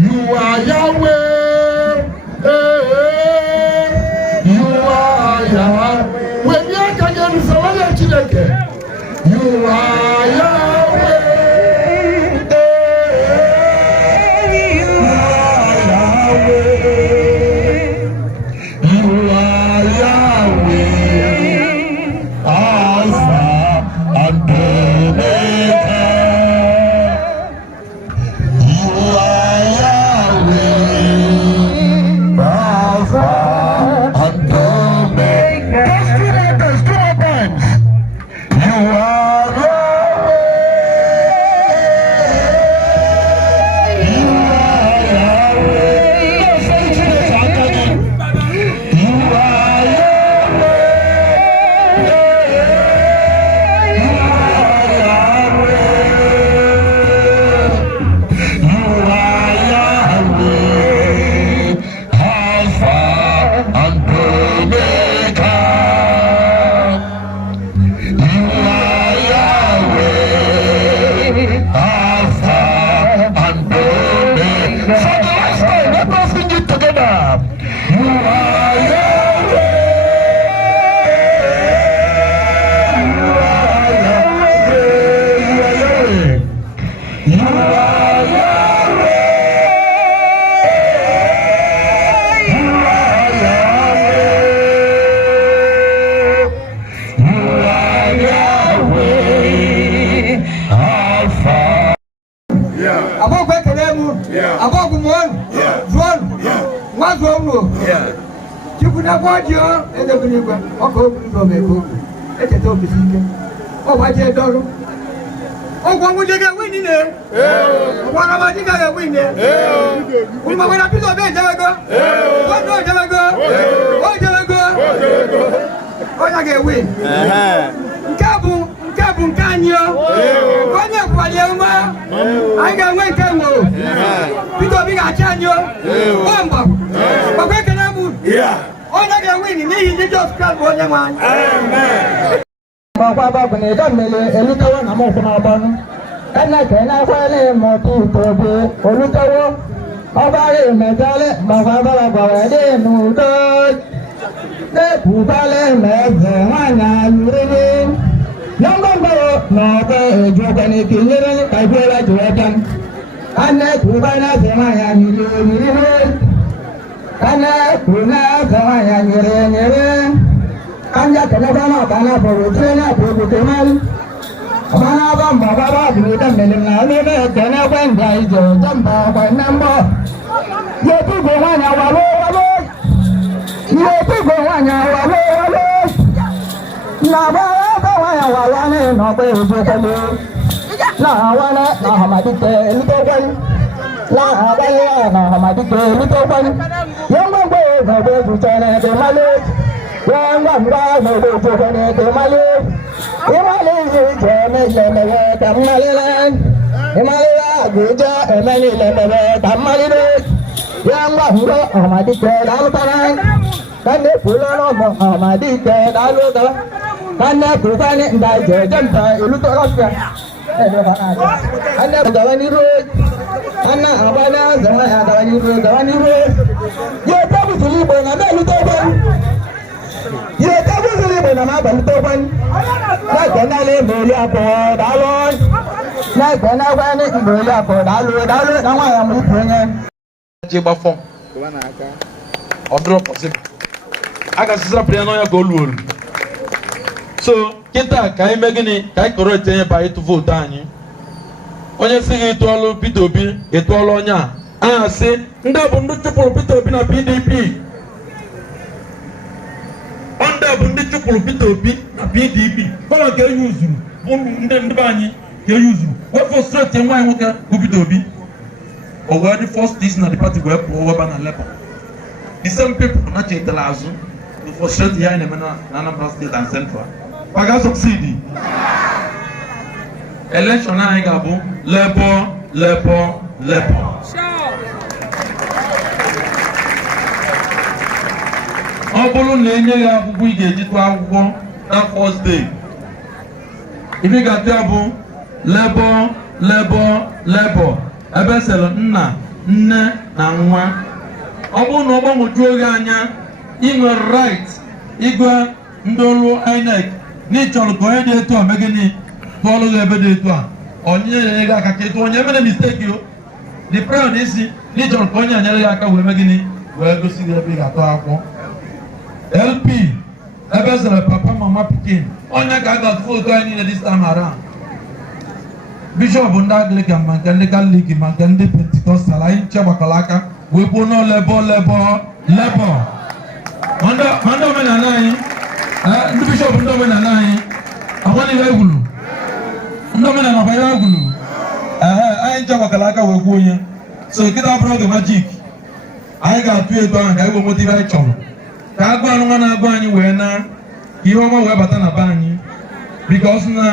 You are Yahweh. You are Yahweh. When you are Kagyan Sawala Chideke, you are Yahweh. You are Yahweh. You are Yahweh. Alpha and Omega. yang wahro Ohamadike dalu tanang kane pulono Ohamadike dalu tanang kane kufane ndai jejenta ilu to rasya anda gawani road ana abana zama ya gawani road ye tabu tulibo na melu to ban ye tabu tulibo na ma ban to ban na ganale meli apo dalon na ganale meli apo dalu na wa ya mu prenye jeba form odro possible aga sisa plan ya go luolu so kita kai megini kai correct yen ba itu vote anyi onye si itu olu Peter Obi itu olu onya a si nda bu ndu chupuru Peter Obi na PDP onda bu ndu chupuru Peter Obi na PDP kola ke use bu ndu banyi ke use we frustrate nwa nwoke bu Peter Obi or the first this na the party go help over na level the same people na chetala azu to frustrate here in Anambra State and Central paga succeed election na ga bu lepo obulu na enye ya akwụkwọ ị ga-eji tụọ akwụkwọ na first day ibi ga-atụ bụ lepo ebe selu nna nne na nwa ọ bụrụ na ọ gbanwoju oge anya inwe right igwe ndị ọrụ INEC n'ịchọrọ ka onye dị etu a megịnị tụọlụ gị ebe dị etu a onye nyere gị aka ka etu onye mere mistake o the prayer na isi n'ịchọrọ ka onye nyere gị aka wee megịnị wee gosi gị ebe ị ga-atụ akwụkwọ LP ebe sere papa mama pikin onye ka a ga-atụ otu anyị niile this time around Bishop ndị Anglican ma nke ndị Catholic ma nke ndị Pentecostal anyị nche gbakọrọ aka wee kwuo na lebo ma ndị omenala anyị ndị bishọp ndị omenala anyị akwanye ihe egwulu ndị omenala kwa ihe egwulu anyị nche gbakọrọ aka wee kwuo onye so kịta bụrụ oge majik anyị ga-atụ eto ahụ ka anyị wee nweta ihe anyị chọrọ ka agụ anụ nwa na-agụ anyị wee na ka ihe ọma wee bata na be anyị bikos na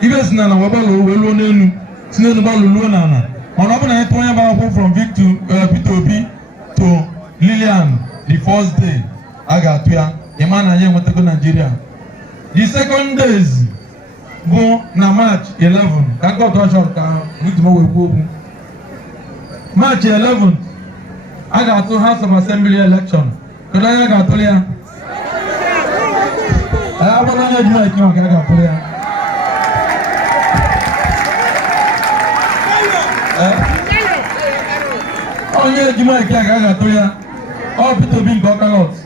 ibe si na wee gbalụ wee luo n'elu si n'elu gbalụ luo n'ala mana ọ bụ na anyị tụọ onye gbara akwụkwọ from Peter Obi to Lilian the first day a ga-atụ ya ịma na anyị enwetago Nigeria the second days bụ na March 11 ka God ọchọrọ ka Victor wee kwuo okwu March 11 a ga-atụ House of Assembly election kedu anya ga-atụrụ ya agbara anya ejima ike maka a ga-atụrụ ya onye ejima ike a ga-atụ ya ọ Peter Obi nke Awka North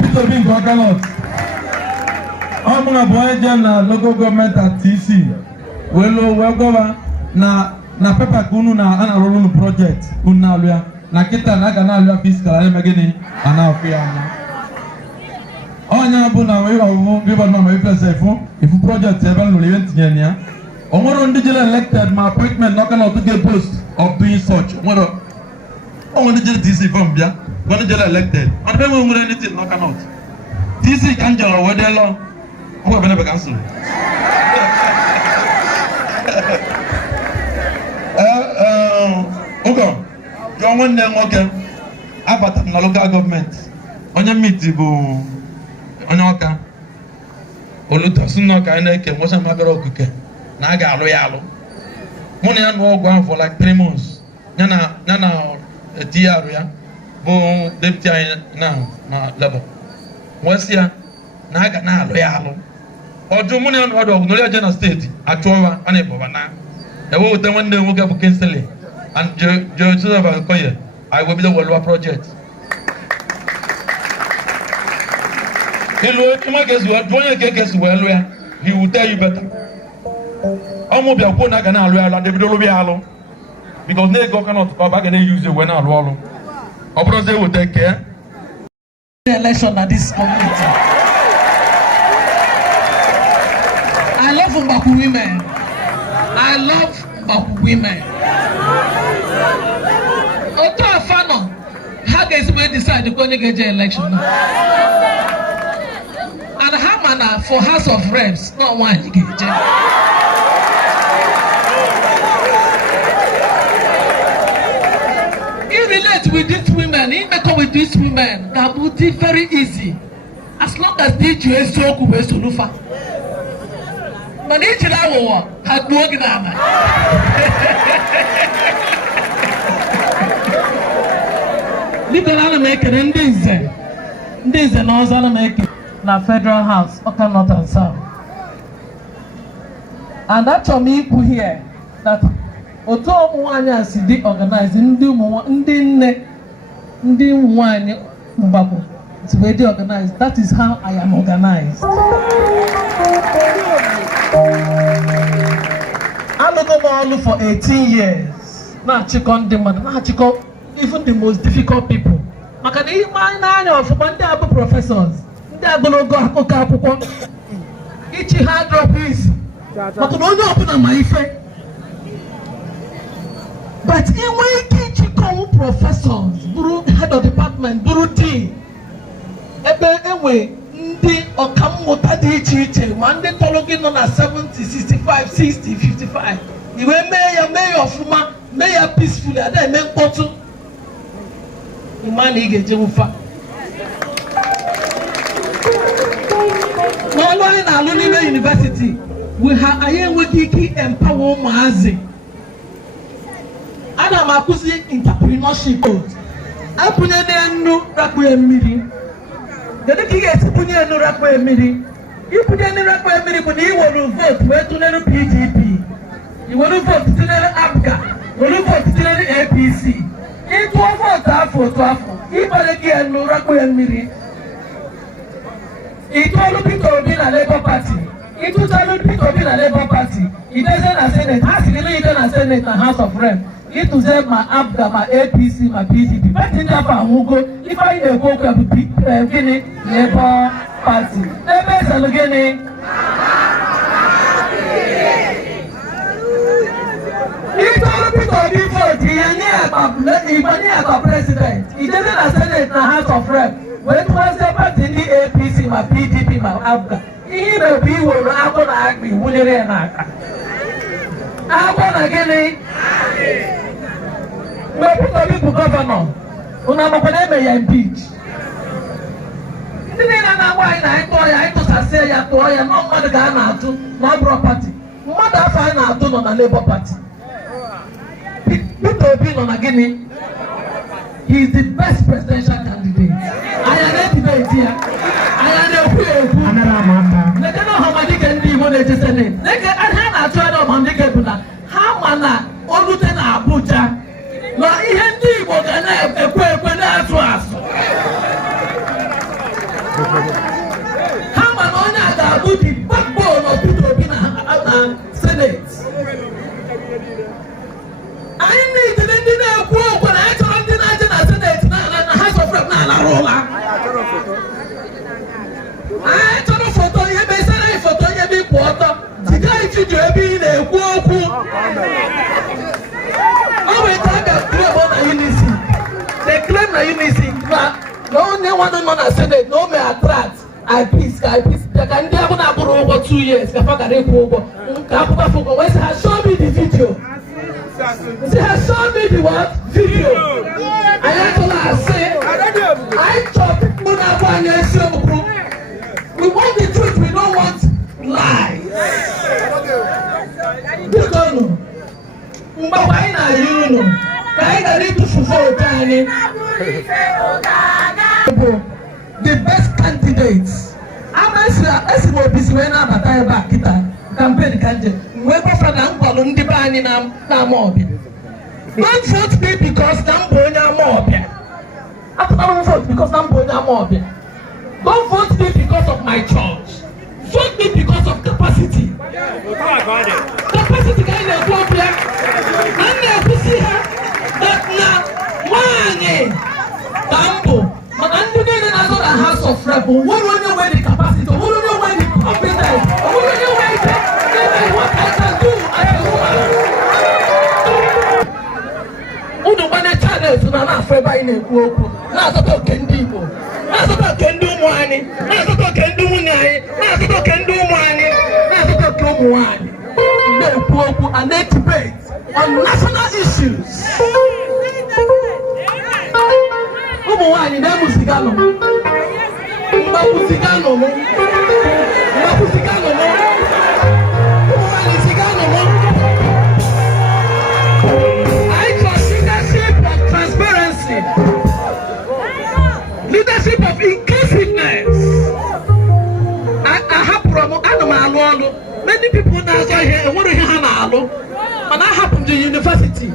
Peter Obi nke Awka North ọ mụna bụ onye je na local gọọmenti at TC wee gọva na pepa ka unu na-arụrụ unu projekt unu na-alụ ya na kịta na aga na-alụ ya fiskal anyị eme gịnị a na-afụ ya anya onye bụ na ihe ọwụwụ bibọd ma ifesa ifu projekt ebe m lụrụ ihe ntinye na ya o nwere ndị jere elected ma appointment na Awka North get post of doing such o nwere ndị jere TC fọm bịa ndị jere elected ọ dịbe nwere anything na Awka North TC ka m jere wedelọ ọ bụ ebe nebe ka m soro ụgọ jụọ nwanne nwoke abata na local gọọmenti onye mmiti bụ onye Awka olutosi na ọka anyị na-eke nwesa mabere okuke na a ga-alụ ya alụ mụ na ya nụọ ọgwụ ahụ for like 3 months ya na eti arụ ya bụ deputy anyị na ma Labour nwesị ya na a ga na-alụ ya alụ ọjụ mụ na ya nụọ ọdụ ọgwụ n'ori aje na steeti achụọwa a na-ebọba na eweweta nwanne nwoke bụ Kinsley and Joseph Akoye I will be the World War project. He will tell you better. I'm going to be a lawyer and they will be alone because they cannot come back and they use it when I roll. Or they will take care. The election at this community. I love MGBAKWU women. I love MGBAKWU women. Oto Afano, how guys may decide to go to the election? And Hamana for House of Reps, not one you get. with these women, with these women, that would be very easy. As long as they do so good to Lufa. But each hour had no gana. Liberal make and this and also make na Federal House, Awka North and South. And that's for me to hear that otu ụmụnwaanyị si dị organize ndị nwanyị mgbapụ to be organized. That is how I am organized. I look all for 18 years. Now chicken demand, now chicken even the most difficult people. Makana imana of ndị abụ professors, ndị agụlọgọ akụkọ akwụkwọ. Ichi hard drop easy. Makana onye ọbụla ma ife. But in way chicken professors, buru head of department, buru dean. Ebe enwe ndị ọkammụta dị iche iche ma ndị tọrọ gị nọ na 70, 65, 60, 55. Iwe mee ya ọfụma, mee ya peacefully, ada eme mkpọtụ. Ịma na ị ga-eje nwụfa. N'ọlụ anyị na-alụ n'ime university, anyị enweghị ike empower ụmụazị. Ana m akụzi entrepreneurship code. Apụnye n'enu rakpu ya mmiri. Kedu ka ị ga-esi punye enu rakpu ya mmiri? Ipunye enu rakpu ya mmiri bụ na iwere vote wee tụnyere PDP. Iwere vote tụnyere APGA. Were vote tụnyere APC. Ịtụọ vote afọ otu afọ. Ịbanye gị enu rakpu ya mmiri. Ịtụọlụ Peter Obi na Labour Party. Ịtụchalụ Peter Obi na Labour Party. Ideze na Senate. Ha siri na ide na Senate na House of Rep. Ituze ma APGA ma APC ma PDP. Pati ndị afọ anwụgo ife anyị na-ekwu okwu bụ gịnị Labour Party. Ebe ezelụ gịnị? Ịtọrọ Peter Obi vote ịgbanye akpa president. Ijeze na Senate na House of Rep. Wee tụwazie pati ndị APC ma PDP ma APGA. Ihe na-ebu iwere agbụ na akpị wụnyere ya n'aka. Agbụ na gịnị? Mgbe Peter Obi bụ gọvanọ, unu amakwana eme ya impeach. Ndị niile na-agba anyị na anyị tụọ ya, anyị tụsasịa ya tụọ ya, nọ mmadụ ga a na-atụ na ọ bụrụ pati. Mmadụ afọ anyị na-atụ nọ na Labour Party. Peter Obi nọ na gịnị? He is the best presidential candidate. Anyị na-edibeti ya. Anyị na-ekwu ya ekwu. Leke na Ohamadike Ndigbo na-eje Senate. Leke ha na-achụ anya Ohamadike bụ na ha ma na olute na Abuja. Na ihe ndị Igbo ga na-ekwe na-asụ asụ. Ha ma na onye a ga-abụ the backbone of Peter Obi na Senate. Anyị na-edebe ndị na-ekwu okwu na anyị chọrọ ndị na-aje na Senate na House of Rep na-alarụ ụla. Anyị chọrọ foto ihe mesara anyị foto ihe bụ ịkwụ ọtọ. Ziga anyị vidio ebe ị na-ekwu okwu. They claim na unity na onye nwanne nọ na Senate na o may attract IPs ka ndị abụ na-akwụrụ ụgwọ 2 years ka fa gara ịkwụ ụgwọ ka akwụkwọ ụgwọ wee sị ha show me the video. Say ha show me the what? Video. Anyị atụla asị anyị chọrọ people na-agwa anyị eziokwu. We want the truth, we don't want lies. Biko nụ mgbe anyị na-ayị unu ka anyị gara ịtụfu vote anyị. The best candidates. Esi m Obi si wee na-abata ebe a kịta campaign ka nje wee gbafara na nkwalụ ndị be anyị na-ama ọbịa. Don't vote me because na mbụ onye ama ọbịa. Atụtara m vote because na mbụ onye ama ọbịa. Don't vote me because of my church. Vote me because of capacity. Capacity ka anyị na-ekwu okwu ya. Na m na-ekwusi ha na nwaanyị ka mbụ mana ndị niile na-azọ na House of Rep nwere onye nwere the capacity, nwere onye nwere the competence, nwere onye nwere ike ime what I can do as a woman. Unu gbanye channels na-afọ ebe anyị na-ekwu okwu na-azọta oke ndị Igbo, na-azọta oke ndị ụmụ anyị, na-azọta oke ndị nwunye anyị, na-azọta oke ndị ụmụ anyị, na-azọta oke ụmụ anyị. Na-ekwu okwu and debate on national issues. wani na musigano. Mba musigano mo. Mba musigano mo. Wani sigano mo. I trust leadership of transparency. Leadership of inclusiveness. I have promo animal. Many people now say here, what do you have? And I happened to university.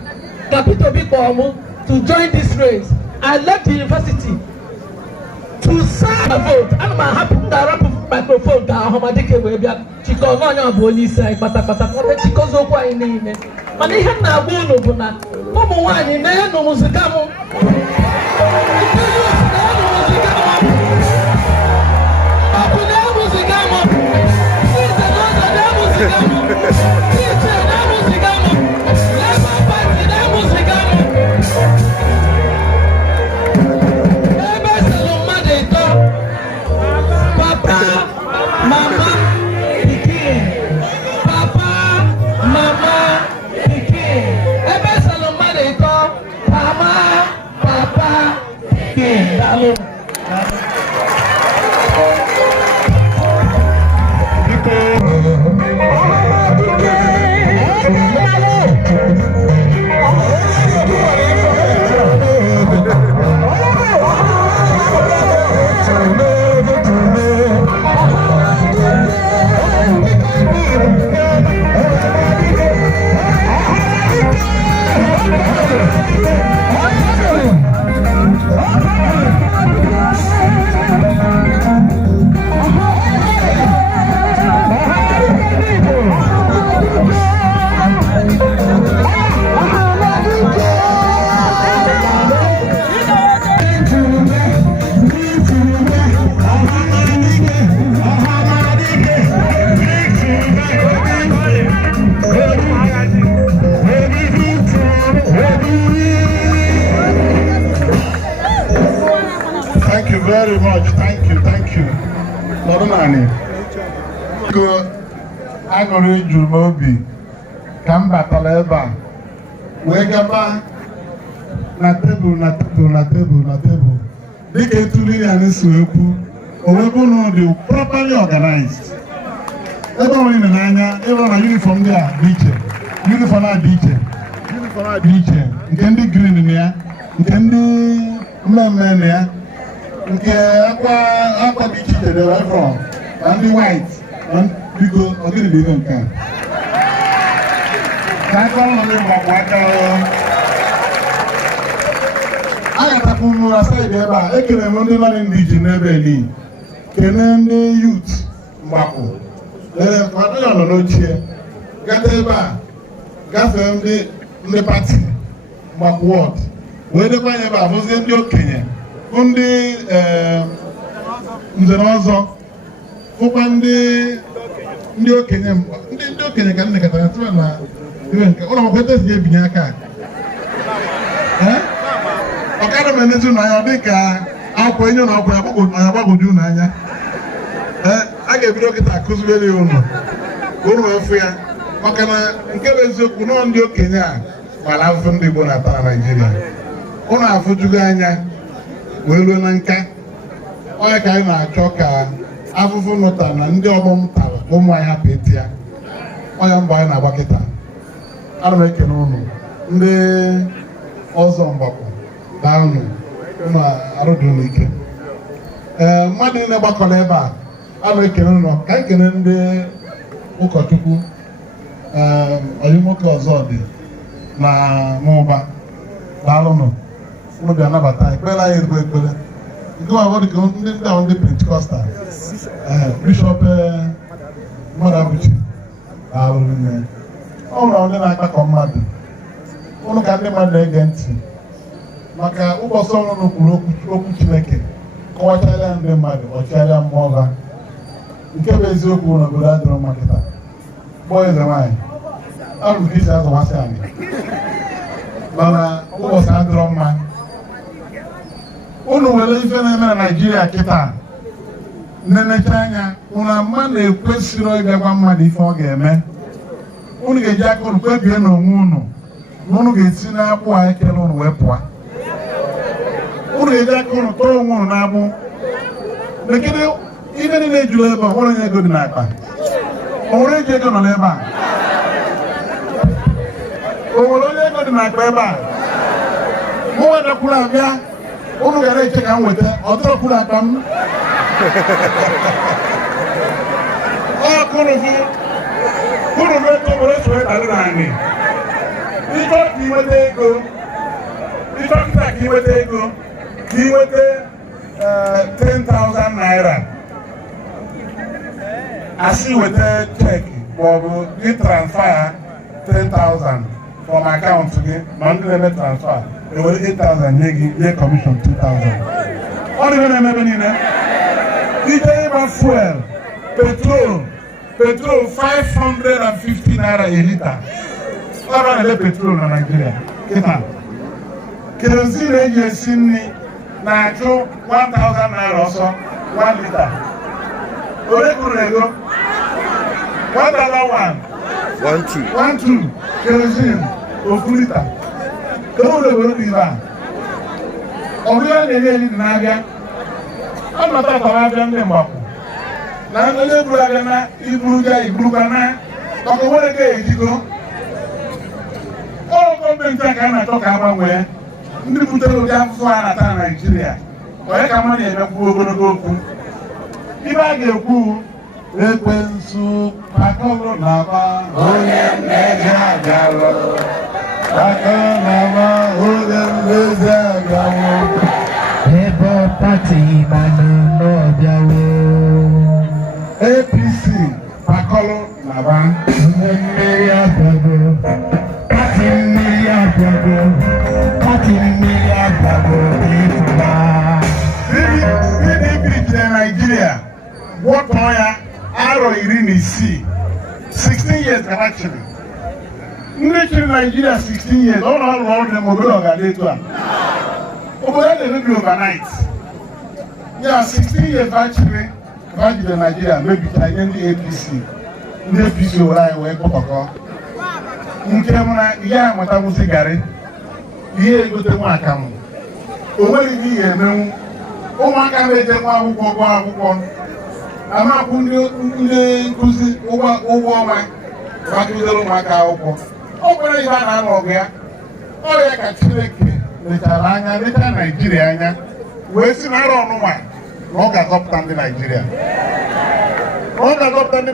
Dr Victor Obi to join this race. I left the university to serve a vote. And I happened to rap microphone to Ohamadike Ndigbo. She called on your body side, but she goes over in the evening. But they have now gone over that. Number one, in there, no musicamo. Very much. Thank you. Lorumani. I go read Jubilation Obi. Come back to Leba. Wake up. Na table. They get to lead and this way. They properly organized. Everyone in the Nanya, everyone a uniform there. DJ. Uniform DJ. You can do green in there. You can do man there. Okay, Awka beach they were from, and the white, and we go again the even can. Can't call on them Awka. I got a full aside there, but I can remember one indigenous belly. Can the youth, Mako. Let them on the chair. Get the got them the party, Mako what? Where the man ever was in your Kenya. Ndị nzere ọzọ fụkwa ndị okenye ka nnekọtara tụrụ na iwe nke ụlọ makwete si ebinye aka ọkada m enezi n'anya ọ dị ka akwụkwọ enyo na ọkwụ ya gbagwoju n'anya a ga-ebido kịta akụziwere ya ụlọ ka ụlọ efu ya maka na nke bụ eziokwu nọọ ndị okenye a gbara afụfụ ndị Igbo na-ata na Naịjirịa ụlọ afụjugo anya wee ruo na nka onye ka anyị na-achọ ka afụfụ nụta na ndị ọgbọ m tara ụmụ anyị hapụ eti ya onye mbọ anyị na-agba kịta. Ana m ekene ụnụ ndị ọzọ mgbakọ daa ụnụ arụdụ n'ike mmadụ niile gbakọrọ ebe a. Ana m ekene ụnụ ka anyị kene ndị ụkọchukwu onye nwoke ọzọ dị na Mụba daalụnụ ụnụ bịa nabata anyị kpere anyị ezigbo ekpere nke nwa dị ka ndị ahụ ndị Pentikọstal Bishọp Mmadụabụchi daalụrụ nne. Ọ nwere ndị na-akpakọ mmadụ ụnụ ka ndị mmadụ na-ege ntị maka ụbọchị ọnụnụ kwuru okwu Chineke kọwacharịa ndị mmadụ ọchịarịa mmụọ ha nke bụ eziokwu n'obodo adịrọ mma kịta. Kpọọ eze nwaanyị abụ ka isi azọwasị anyị mana ụbọchị adịrọ mma. Unu nwere ife na-eme na Naịjirịa kịta nnenecha anya unu ama na-ekwesịrị ịbịa gwa mmadụ ife ọ ga-eme. Unu ga-eji aka unu kpebie n'onwe unu na unu ga-esi n'akpụ anyị kere unu wee pụọ. unu eji aka unu tọọ onwe unu n'agbụ lekere ihe niile ejuru ebe ọ nwere onye ego dị n'akpa o nwere eji ego nọ n'ebe a o nwere onye ego dị n'akpa ebe a mụ wedakwuru abịa unu gara eche ka m weta ọ dọkwuru akpa m kụrụ ego were soro dalụ n'anị ịchọ ka inweta ego ịchọkịta ka inweta ego ka inweta 10,000 naira asị weta cheki maọbụ gị transfer 10,000 from akaụntụ gị ma ndị na-eme transfer ewere 8,000 nye gị nye kọmishọn 2,000 ọ dịbe na-emebe niile ije ịgba fuel petrol 550 naira a lita ọ na-ele petrol na Naịjirịa kịta kerozin eji esi nri na-achụ 1,000 naira ọsọ 1 lita ole kwuru ego 1,2 kerozin ofu lita ewere dị ibe a ọ bụrụ ya na-enye eri dị n'abịa ọ nọta tọrọ abịa ndị mgbapụ na onye buru abịa na iburukwa na maka nwere ga-ejigo ọrụ gọọmenti a ka a na-achọ ka agbanwee ndị butere ụdị afụfụ a na-ata na Naịjirịa onye ka mmadụ emekwu ogologo okwu ibe a ga-ekwu ekwensu akọlụ na-aba onye mmezi agalụ akọlụ na-aba onye mmezi agalụ ebe pati manụ n'ọbịawo APC akọlụ na-aba onye mmeri abịago pati mmeri abịago PDP jide Nigeria gwọtọ ya arọ 16 years actually ndị chịrị Nigeria 16 years ọ na-alụ ọrụ dị obodo ọgada etu a obodo a na-emebi overnight ya 16 years bachịrị jide Nigeria mebicha ihe ndị APC were anyị wee kpọkọ nke mụ na ihe a nwetawụzi garị ihe egote nwa akamụ o nweghị ihe ihe emenwu ụmụaka na-eje nwa akwụkwọ gụọ akwụkwọ amakwụ ndị nkụzi ụgwọ ọnwa gbakụzere ụmụaka akwụkwọ o nwere ihe a na-anọ ọgụ ya ọrịa ka Chineke lechara anya lecha Naijiria anya wee si na arọ ọnụnwa na ọ ga-azọpụta ndị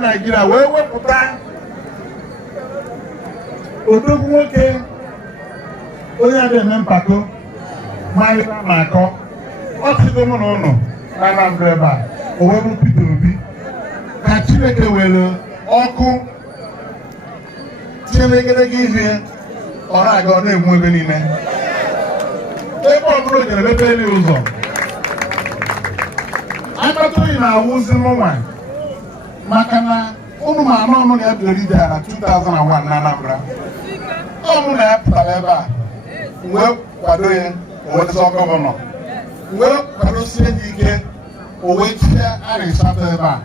Naijiria wee wepụta odogwu nwoke onye a na-eme mpako marịra na-akọ ọ sịgo mụ na ụnụ na Anambra ebe a o webụ Peter Obi ka Chineke were ọkụ tinyere egedege ihe ọ na-aga ọ na-egbu ebe niile ebe ọbụla o jere mepe eli ụzọ akpata oyi na-awụzi mụnwa maka na ụnụ ma anọ ọnụ na-ebidoro ije na 2001 na Anambra ọmụ na ya pụtara ebe a wee kwado ya owetụsọ gọvanọ wee kwadosie ya ike o wee chie arịsatọ ebe a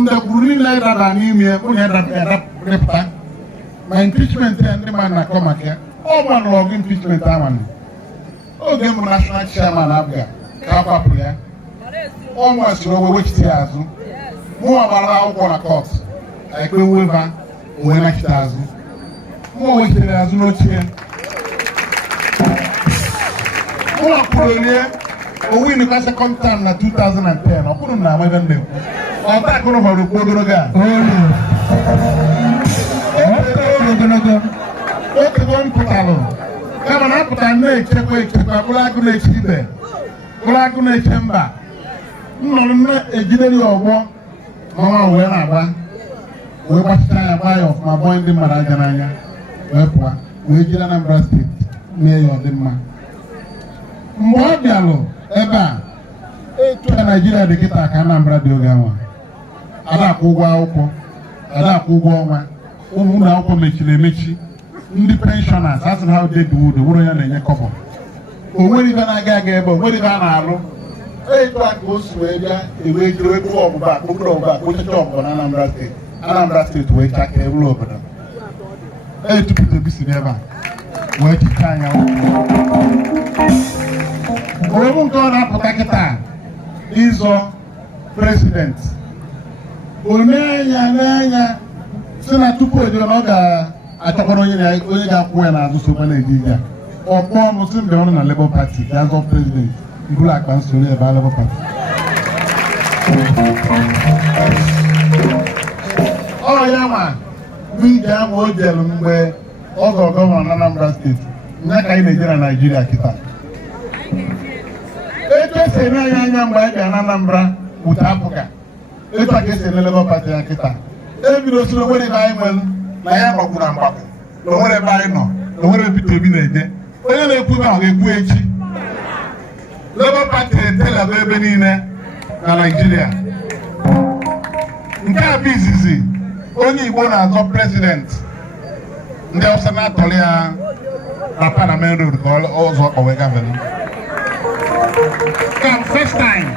ndekwuru niile dada n'ime onye dapụta ma impichment ya ndị mmadụ na-akọ maka ya ọ gbanụrụ ọgụ impichment amanụ oge mbụ national chairman abịa ka a kwapụrụ ya ọ nwasịrị owe wechite ya azụ mụnwa gbara akwụkwọ na kọt ekpe weva wee nachite azụ mụnwa wechitere azụ n'ochie mụnwa kwuru olie owinukwa second term na 2010 ọ kwuru m na amaghị ndị ọta akụrụ gbara okwu ogologo a otego m pụtalụ kama na apụtara na-echekwa bụrụ agụ na-eche ibe bụrụ agụ na-eche mba nnọrọ na-ejidere ya ọgbọ ọnwa wee na-agba wee gbachita ya gba ya ọfụma bọọ ndị mmadụ aja n'anya wee pụọ wee jiri Anambra steeti mee ya ọdịmma mgbe ọ bịalụ ebe a etu a Naijiria dị kịta ka Anambra dị oge anwa ada akwụ ụgwọ akwụkwọ ada akwụ ụgwọ ọnwa ụlọ akwụkwọ mechiri emechi ndị pensioners asị ha dị duwudo bụrụ ya na-enye kọbọ o nwere ibe na-aga aga ebe o nwere ibe a na-alụ etu a ka o si wee bịa ewee jiri wee bụrụ ọgbụgba kpochacha ọgbụgba na Anambra steeti wee chaka eburu obodo etu Peter Obi si n'ebe a wee chicha anya bụ nke ọ na-apụta kịta ịzọ president n'anya si na tupu ejo na ọ ga-achọkwara onye ga-akwụ ya n'azụ sokwa na-eji ya ọkpọ m si mgbe ọ nọ na Labour Party ga azọ president mbụrụ akpa nsoro ebe a Labour Party ọ ya ma ije ahụ o jelu mgbe ọ zọrọ gọvanọ na Anambra steeti nya ka anyị na-eje na Naijiria kịta etu esi eme anyị anya mgbe anyị bịara na Anambra wute apụga etu a ka esi eme Labour Party ya kịta ebido siri onwere ebe anyị nwere na ya gbagburu mgbagbu na onwere ebe anyị nọ na onwere Peter Obi na-eje onye na-ekwu na ọ ga-ekwu echi Labour Party etelaba ebe niile na Naijiria. Nke a bụ izizi onye Igbo na-azọ president ndị Hausa na-atọrọ ya na Parliament Road ka ọzọ ọkpọwe gavana. Ka first time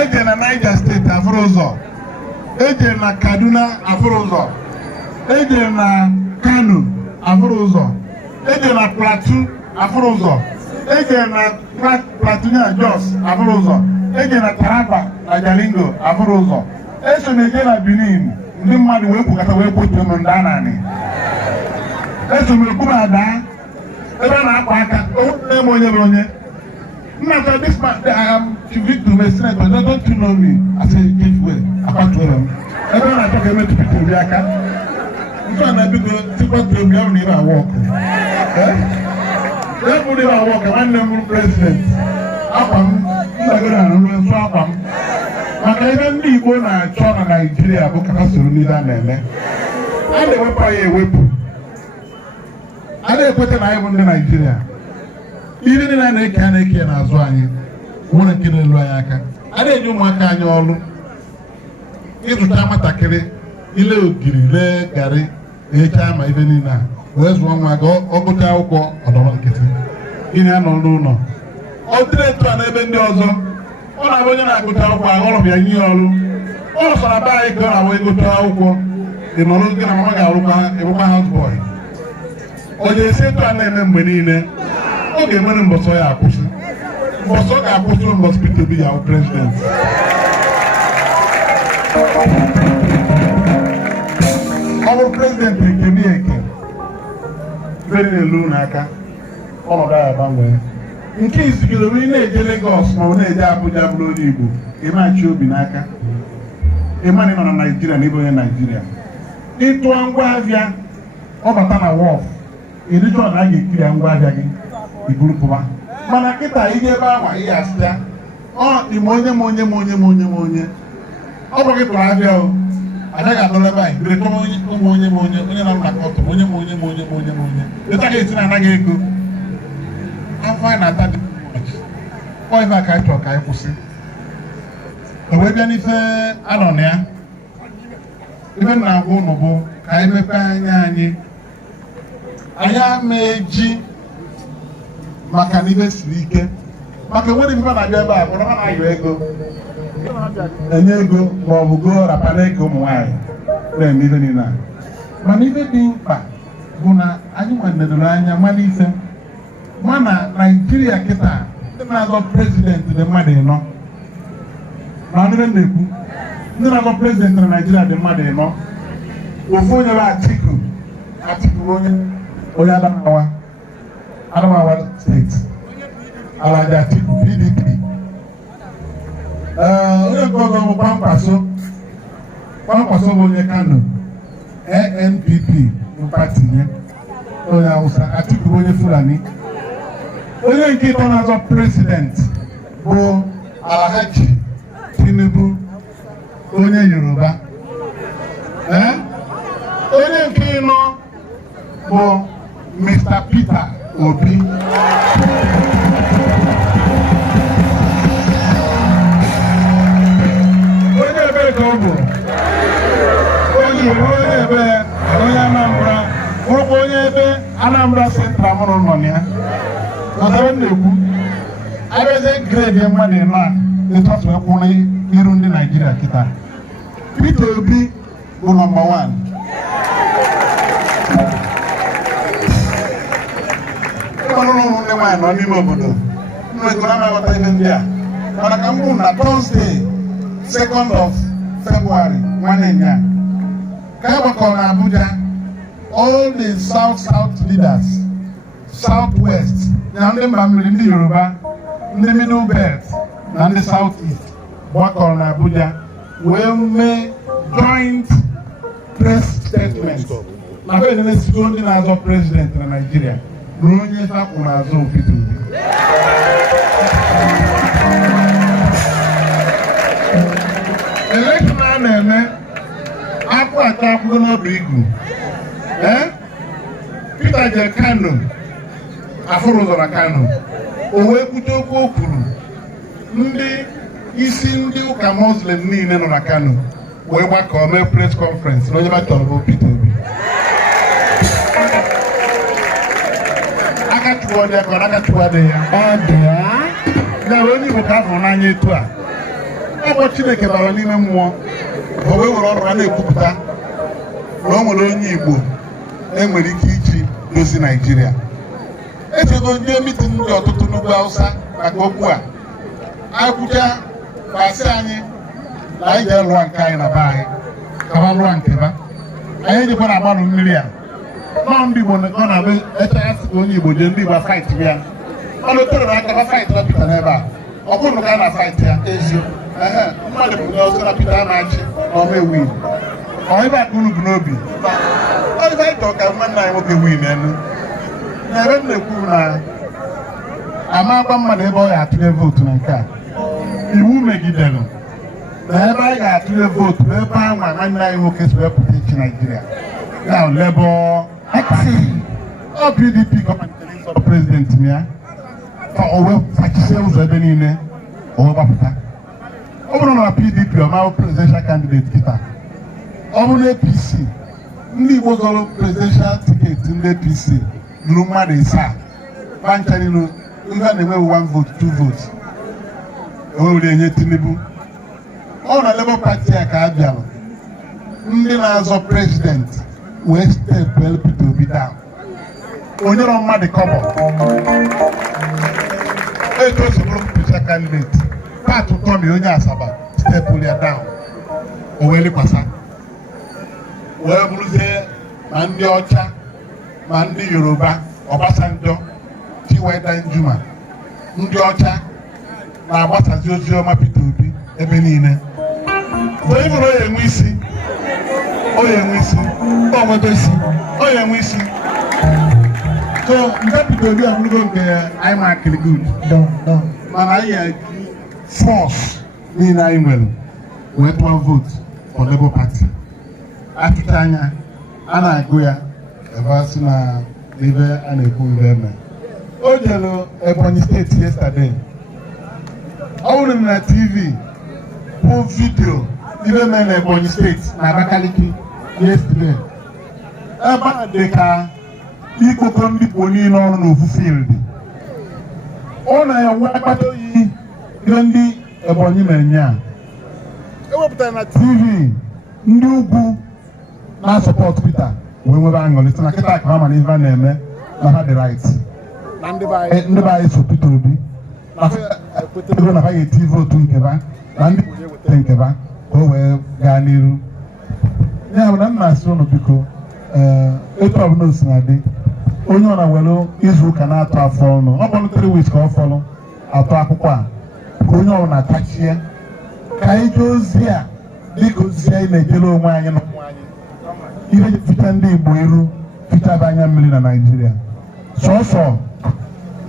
eje na Niger State afụrụ ụzọ, eje na Kaduna afụrụ ụzọ, eje na Kano afụrụ ụzọ, eje na Plateau afụrụ ụzọ, eje na Plateau na Jos afụrụ ụzọ, eje na Taraba na Jalingo afụrụ ụzọ, eso na-eje na Benin ndị mmadụ wee kwukọta wee kpotuo m ndị ananị, eso m ekwu m ada ebe a na-akpa aka na-eme onye bụ onye. Remember this man, I am Victor Umeh Senator, don't you know me? I say, give way, I can't tell them. Everyone I talk about to Peter Obi aka. I'm trying to be good, to Peter Obi, I don't even walk. They don't even walk, I'm the president. Apam, I'm not going to Apam. Maka ebe ndị Igbo na-achọ na Nigeria bụ ka soro leader na-eme. A na-ewepụ anyị ewepụ. A na-ekweta na anyị bụ ndị Nigeria. Ihe ndị na-eke a na-eke n'azụ anyị nwere nke na-elu anyị aka. A na-enye ụmụaka anyị ọrụ ịzụta nwatakịrị ile ogiri lee garị na-eche ama ibe niile a wee zụọ nwa gị ọ gụcha akwụkwọ ọdọrọ nkịtị gịnị a nọ n'ụlọ ọ dịrị etu a n'ebe ndị ọzọ ọ na-abụ onye na-agụta akwụkwọ aghọrọ bịa nye ya ọrụ ọ sọrọ be anyị ka ọ na-abụ ịgụta akwụkwọ ị nọrọ gị na mama ga-arụkwa ịbụkwa house boy ọ ga-esi etu a na-eme mgbe niile ọ ga-enwere mbọsọ ya akwụsị mbọsọ ga-akwụsị mbọsọ Peter Obi ya bụ president. Ọ bụ president nke m eke very na-elu n'aka ọnọdụ ya gbanwee. Nke izigide ị na-eje Lagos ma ọ na-eje Abuja bụrụ onye Igbo ịmachi obi n'aka ịma na ị nọ na Naijiria na ịbụ onye Naijiria ịtụọ ngwa ahịa ọ bata na wọf ịdịchọ na a ga-ekiri ya ngwa ahịa gị iburu pụba mana kịta ije ebe ahụ ị ga-asị ya ọ ime onye m onye m onye m onye m onye ọ bụ gị tụrụ ahịa o agaghị atọrọ ebe anyị bere tọrọ ụmụ onye m onye onye na-akọ ọtọ onye m onye m onye m onye m onye dịta ga-esi na anaghị ego afọ anyị na-ata dị ọ ebe a ka anyị chọrọ ka anyị kwụsị o wee bịa n'ife anọ na ya ife m na-agwa ụnụ bụ ka anyị mepee anya anyị ama eji maka na ibe siri ike maka enwere ife na-abịa ebe a bụrụ ha na-ayọ ego enye ego ma ọ bụ goo rapana ego ụmụ nwaanyị na-eme ife niile a mana ife dị mkpa bụ na anyị nwanedoro anya mana ife mana Naijiria kịta ndị na-azọ prezidenti dị mmadụ ịnọ na ndị na-ekwu ndị na-azọ prezidenti na Naijiria dị mmadụ ịnọ ofu onye bụ Atiku onye Adamawa steeti Alaja Atiku PDP onye nke ọzọ bụ Kwankwaso bụ onye Kano ANPP pati ya onye Hausa Atiku bụ onye Fulani onye nke ịtọ na-azọ prezidenti bụ Alhaji Tinubu onye Yoruba onye nke ịnọ bụ Mr Peter Obi onye ebe ka ọ bụ onye ebe onye Anambra bụrụkwa onye ebe Anambra Central mụrụ nọ na ya ọzara na-ekwu abịazie grade mmadụ ịnọ a ịtọtụ ekwụrụ iru ndị Naijiria kịta Peter Obi bụ nọmba 1 ịgbarụrụ ụmụnne nwaanyị nọ n'ime obodo na Thursday 2nd of February na Abuja, all the south leaders, southwest, ndị Mbamiri, ndị Yoruba, ndị Middle Belt na ndị Southeast gbakọrọ na Abuja wee mee joint press statement na be na-esigo ndị na-azọ president na Nigeria ruo onye sapụ na-azọ Peter Obi. Election a na-eme akwụ ata akwụgo n'ọdụ igwu. Peter je Kano afụrụ ụzọ na Kano, o wee kwute okwu o kwuru ndị isi ndị ụka Muslim niile nọ na Kano wee gbakọọ mee press conference na onye batọrọ bụ Peter Obi. Aka chụwa dị akọ aka chụwa dị ya na onye Igbo ka afọ n'anya etu a ọgbọ Chineke bara n'ime mmụọ o wee were ọrụ a na-ekwupụta na o nwere onye Igbo enwere ike iji dozi Naijiria. Echego ndị mitin ndị ọtụtụ n'ugwu Hausa maka okwu a akwụcha gbasị anyị na anyị ga-elụwa nke anyị na be anyị ka ha lụọ nke ba. Anyị jikwa na agbalụ mmiri a nọ ndị Igbo ọ na-abụ echasị ka onye Igbo jee ndị Igbo fight ya ọnụ tere aka ba fight na Peter n'ebe a ọ bụrụ ka a na fight ya ezi mmadụ bụ ọzọ na Peter amachi na ọma ewu Igbo ọ ebe aka unu bụ n'obi ọ dịba ịtọ ka nwanne anyị nwoke win elu na ebe m na-ekwu na ama agba mmadụ ebe ọ ga-atụnye vootu na nke a iwu megidere na ebe anyị ga-atụnye vootu ebe anwa nwanne anyị nwoke si wepụta ichi Naijiria na Labour Party ọ PDP gọọmenti ịzọ prezidenti m ya ka o wepụtachisie ụzọ ebe niile o wee gbapụta. Ọ bụrụ na PDP ọ ma presidential candidate kịta, ọ bụrụ na APC ndị Igbo zọrọ presidential tiketi ndị APC lụrụ mmadụ isaa bancha niile ihe a na-enwe 1 vote 2 votes ewere enye Tinubu. Ọ na Labour Party a ka a bịara ndị na-azọ president wee steepụ Peter Obi down onye rọ mmadụ kọbọ etu o si bụrụ presidential candidate Pat Utomi onye Asaba steepụ ya down o wee lekwasa wee bụrụzie ma ndị ọcha ma ndị Yoruba Obasanjo Chiwedanjuma ndị ọcha na-agbasazi ozi ọma Peter Obi ebe niile. Mgbe ị bụrụ onye enwe isi onwebe isi onye enwe isi so nke Peter Obi abụrụgo nke anyị ma akịrị good mana anyị ga-eji force niile anyị nwere wee tụọ vote for Labour Party. Atụcha anya a na-agụ ya ebe asị na ebe a na-ekwu mgbe eme o jere Ebonyi steeti yesterday. Ọ hụrụ m na TV bụ vidio ibe mee na Ebonyi steeti na Abakaliki yesterday. Ebe a dị ka ikpokọ ndị Igbo niile ọrụ n'ofu field. Ọ na-enwe akpata oyi ihe ndị Ebonyi na-enye a. Ewepụtara na TV ndị ugwu na-asọpọt Peter wee nwebe aṅụrị sị na kịta ka ha ma na ife a na-eme na ha dị right. Ndị be anyị so Peter Obi ego na ha ga-eti vootu nkeba na ndị weta nkeba ka o wee gaa n'iru. Ya bụ na m na-asị ụnụ biko etu ọbụla o si na dị onye ọ na-were izu ụka na-atụ afọ ọnụ ọ bụrụ 3 weeks ka ọ fọrọ atụ akwụkwọ a ka onye ọbụla tachie ka anyị jee ozi a dịka ozi anyị na-ejere onwe anyị na ụmụ anyị ihe ficha ndị Igbo iru fichaba anya mmiri na Naijiria. Sọsọ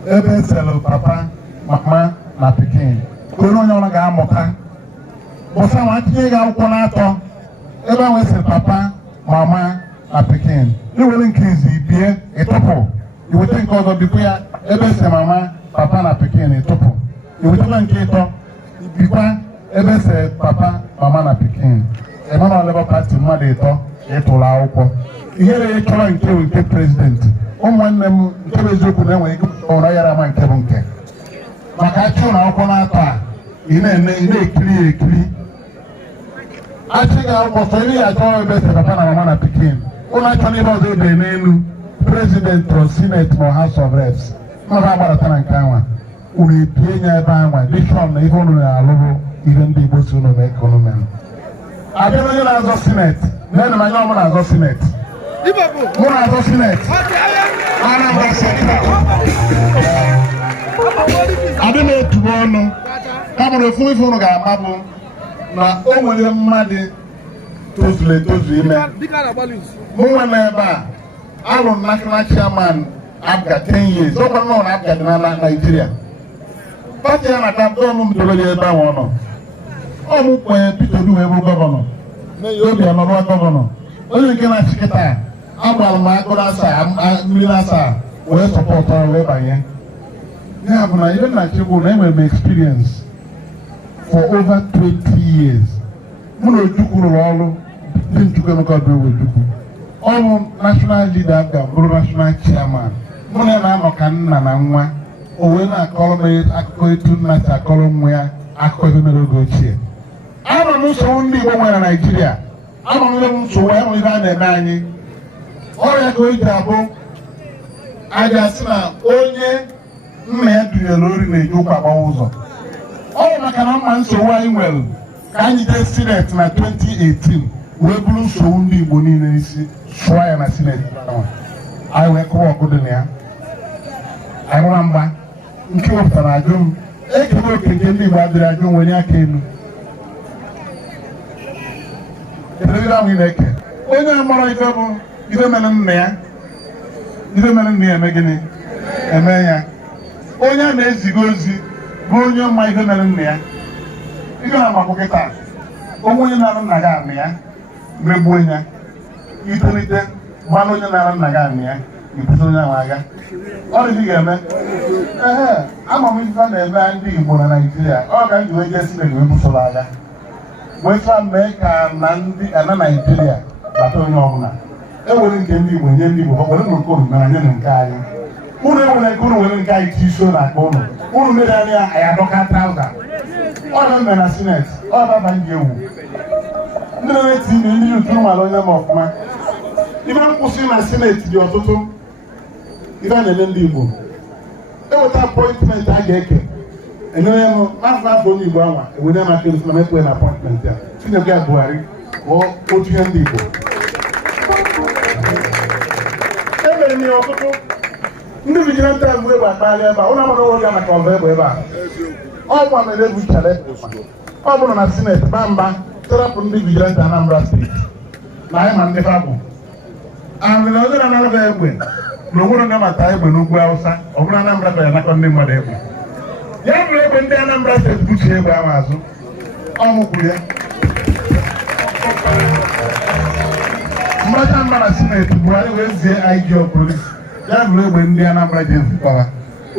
ebe eselu papa mama na pikin ka onye ọbụla ga-amụta bụsa nwa tinye gị akwụkwọ na-atọ ebe ahụ esere papa mama na pikin iwere nke izi bie ịtụpụ iweta nke ọzọ bikwa ya ebe ese mama papa na pikin ịtụpụ iwetala nke ịtọ ibikwa ebe ese papa mama na pikin ịmana Labour Party mmadụ ịtọ ịtụrụ akwụkwọ ihere ya chọrọ nke prezidenti. Ụmụnne m nke bụ eziokwu na-enwe ike ụra yara ama nke bụ nke maka achị na akwụkwọ na-atọ a ị na-ekiri ya ekiri achị ga-akwụkwọ sọ iri ya chọrọ ebe ese papa na mama na pikin ụlọ achọ n'ebe ọzọ ebe n'elu prezidenti o sineti ma House of Reps mmadụ agbarata na nke anwa unu ebie nya ebe anwa dịshọn na ihe unu na-alụrụ ihe ndị Igbo si unu mee ka unu mere. Abịa onye na-azọ sineti na-ene m anya ọmụ na-azọ sineti mụ na-azọ sineti Anambra Central. Adị m etubo ọnụ kabụrụ efu ife unu ga-ama bụ na o nwere mmadụ tozuru etozu ime. Mụ nwe n'ebe a alụ national chairman Abga 10 years. Ọkwa nọ na Abga dị na Nigeria. Pati ya na-ata ọnụ m dobere ebe ahụ ọ nọ. Ọ mụ kwenye Peter Obi wee bụ gọvanọ. Obi anọrọ gọvanọ. Onye nke na-achị kịta agbara m agụrụ asaa mmiri asaa wee sọpọtụ ọrụ wee banye. Ya bụ na ihe na-achị bụ na enwere m experience for over 20 years. Mụ na Ojukwu rụrụ ọrụ dị Nchukwu Emeka Ojukwu. Ọ bụ national leader Abga bụrụ national chairman. Mụ na ya na-anọ ka nna na nwa. O wee na-akọrọ m akụkọ etu nna si akọrọ nwa ya akụkọ ihe mere oge ochie. Ama m nsogbu ndị Igbo nwere na Naịjirịa. Ama m ihe nsogbu ya ihe a na-eme anyị. Ọrịa ka o ji abụ aja sị na onye nna ya dunyere ori na-eji ụkwụ agbawa ụzọ. Ọ bụ maka na mma nsogbu anyị nwere ka anyị jee sineti na 2018 wee bụrụ nsogbu ndị Igbo niile isi sụọ ya na sineti. Anyị wee kụwa ọgụ dị na ya. Anyị nwere mgba nke wepụtara ajụ m ekele oke nke ndị Igbo adịrị ajụ nwere aka elu. Kedụ ahụ ị na-eke onye amara ife bụ ife mere nna ya, ife mere nna ya eme gịnị eme ya. Onye a na-eziga ozi bụ onye mma ife mere nna ya. Ife na agbakọ kịta onwe onye na-arụ nna gị anị ya megbuo ya itolite gbalụ onye na-arụ nna gị anị ya ibute onye ahụ agha. Ọ dị ga-eme ama m ife na-eme ndị Igbo na Naịjirịa. Ọ ga njiwe jee sineti wee busoro agha wee fa mee ka na Naịjirịa bata onye ọbụla. Ewere nke ndị Igbo nye ndị Igbo were na nke unu mere nye na nke anyị. Unu ewere nke unu were nke anyị tiso na akpa unu. Unu mere anya anyị adọka trauza. Ọ na mme na sineti ọ baba ndị ewu ndị na-eti ime ndị otu ụmụala onye ma ọfụma. Ife nkwụsị na sineti dị ọtụtụ ife a na-eme ndị Igbo. Eweta apọịntment a ga-eke enyere m n'afọ onye Igbo anwa ewere m aka elu na ekwe na apọịntment ya Tinubu ya Buhari bụ otu ihe ndị Igbo. Emere m ya ọtụtụ ndị vigilante agụ egbe akpagharị ebe a ụlọ agbara ụlọ ya maka ọzọ egbe ebe a. Ọ gwa mere egwu chale ọ bụrụ na sineti ba mba terapụ ndị vigilante Anambra steeti na anyị ma ndị fa bụ amịna onye na-anara egbe na onwere onye mata egbe n'ugwu Awụsa ọ bụrụ Anambra ka ya nakọ ndị mmadụ egbe. Ya bụrụ egbe ndị Anambra steeti buchie egbe ahụ azụ ọmụ kwuru ya. Mgbacha mba na sineti Buhari wee zie IG polisi ya bụrụ egbe ndị Anambra ji ezukọwa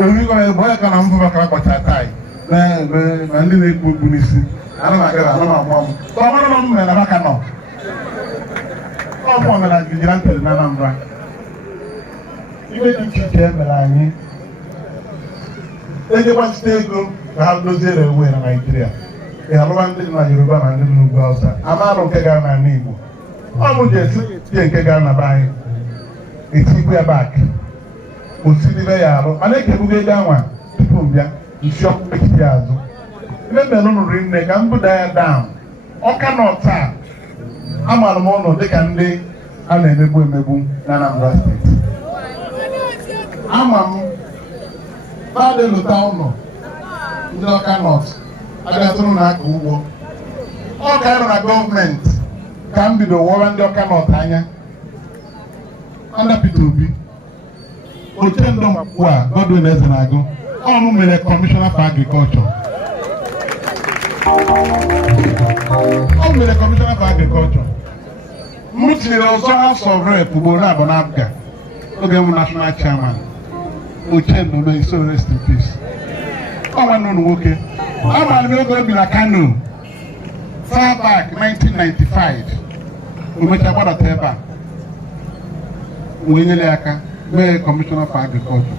orikọrọ egbe onye ka na mbụ bakara kpọcha taị na ndị na-ekpu okpu n'isi ana m agara ana m agba m ka ọ mara na m mere na maka nọ ọ bụ omena vigilante na Anambra. Ibe dị iche iche emere anyị ejegbachite ego ka ha doziere ewe na Naịjirịa. Ị alụba ndị na Yoruba na ndị n'ugwu Awụsa amarụ nke gara n'ala Igbo. Ọ bụ ji esi tie nke gara na be anyị etikwu ya bak osiribe ya arụ mana ekebugo ego anwa tupu m bịa nsi ọkụ ekiti azụ. Ime mere ụnụ ri nne ka m buda ya down. Awka North taa amarụ m ụnụ dịka ndị a na-emegbu emegbu na Anambra steeti. Ama m badị lụta ụlọ ndị Awka North abịatụrụ na-akọ ugbo. Ọ ka ịrụ na gọọmenti ka m bido wọra ndị Awka North anya under Peter Obi. Oche ndụ mkpu a Godwin Eze na-agụ ọmụ mere Commissioner for Agriculture. Ọ mere Commissioner for Agriculture. M tinyere ọzọ House of Rep ugboro abụọ na Abga oge m national chairman. Oche ndụ na iso rest in peace. Ọ nwanne ụnụ nwoke. Amaara m oge obi na Kano far back 1995. O mechaa gbadata ebe a wee nyere aka mee Commissioner for Agriculture.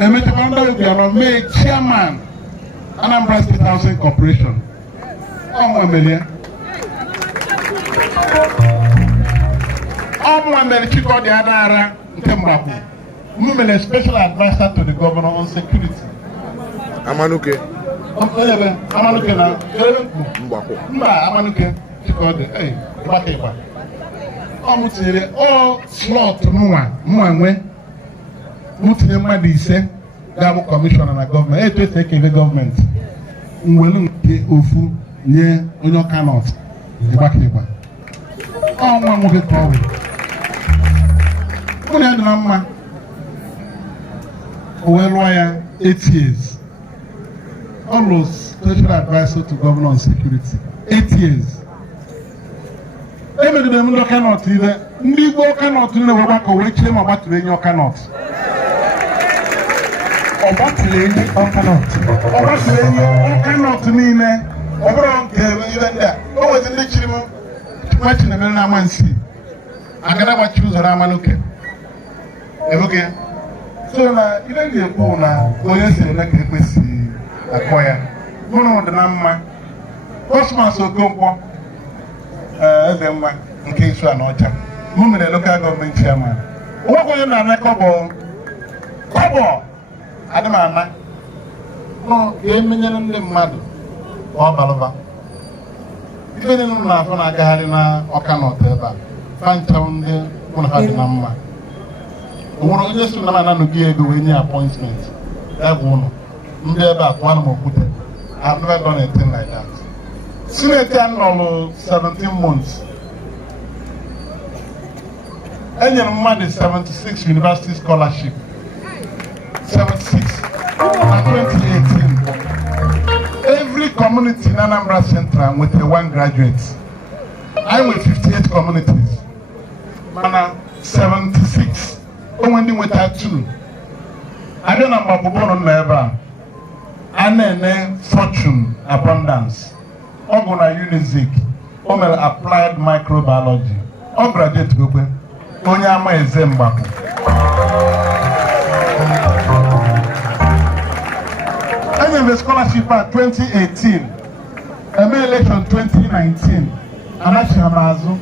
Emechakwa ndị obi anọ mee chairman Anambra State Housing Corporation. Ọ mere Chikodi Adara nke Mgbakwu. M mere special advisor to the governor on security. Amanuke. Amanuke na mba Amanuke chikode gbakekwa ọ mụtinyere slọt mụnwa nwe mụtinye mmadụ ise ga-abụ kọmishọna na gọọmenti etu esi ekele gọọmenti mwelu nke ofu nye onye Awka North gbakekwa nwa nwoke ka ọ bụ mụ na ya dị na mma o wee lụọ ya 8 years. Almost special advisor to governor on security. 8 years. Emegide m ndị Awka North ile ndị Igbo Awka North niile wee gbakọ wee chie ma gbatụrụ enyi Awka North. Ọ gbatụrụ enyi Awka North. Ọ gbatụrụ enyi Awka North niile. Ọ bụrụ nke ile ndị a. O nwezi ndị chiri m machi na mere n'ama nsi. Agada gbachiri ụzọ n'ama n'oke. Ebuke. So na ile ndị ekwu na onye si eme ka ekwesị akọ ya mụrụ dị na mma Cosmas Okonkwo eze mma nke isu a n'ọcha mụ mere lokal gọọmenti chairman onwekwa onye na-ana kọbọ adịmana nọ ga-emenyere ndị mmadụ ka ọ balụba ife dị nụ na-afọ na-agagharị na Awka North ebe a fanchaw ndị mụ na ha dị na mma o nwere onye so na mana nụgị ego wee nye appointment ya bụ ụlọ ndị ebe a tụọ m okwute. I've never done anything like that. Senate anọlụ 17 months. Enyere mmadụ 76 university scholarship. 76 na 2018. Every community in Anambra Central with 1 graduate. I'm with 58 communities. Mana 76. Onwe ndị nweta 2. Abịa na mgbapụbọ nọ n'ebe a. Anene Fortune Abundance. Ọ bụ na Unizik. O mere applied microbiology. Ọ graduate gokwe. Onye ama eze mgbapụ. Enye the scholarship at 2018. Eme election 2019. Anachi Hamazu.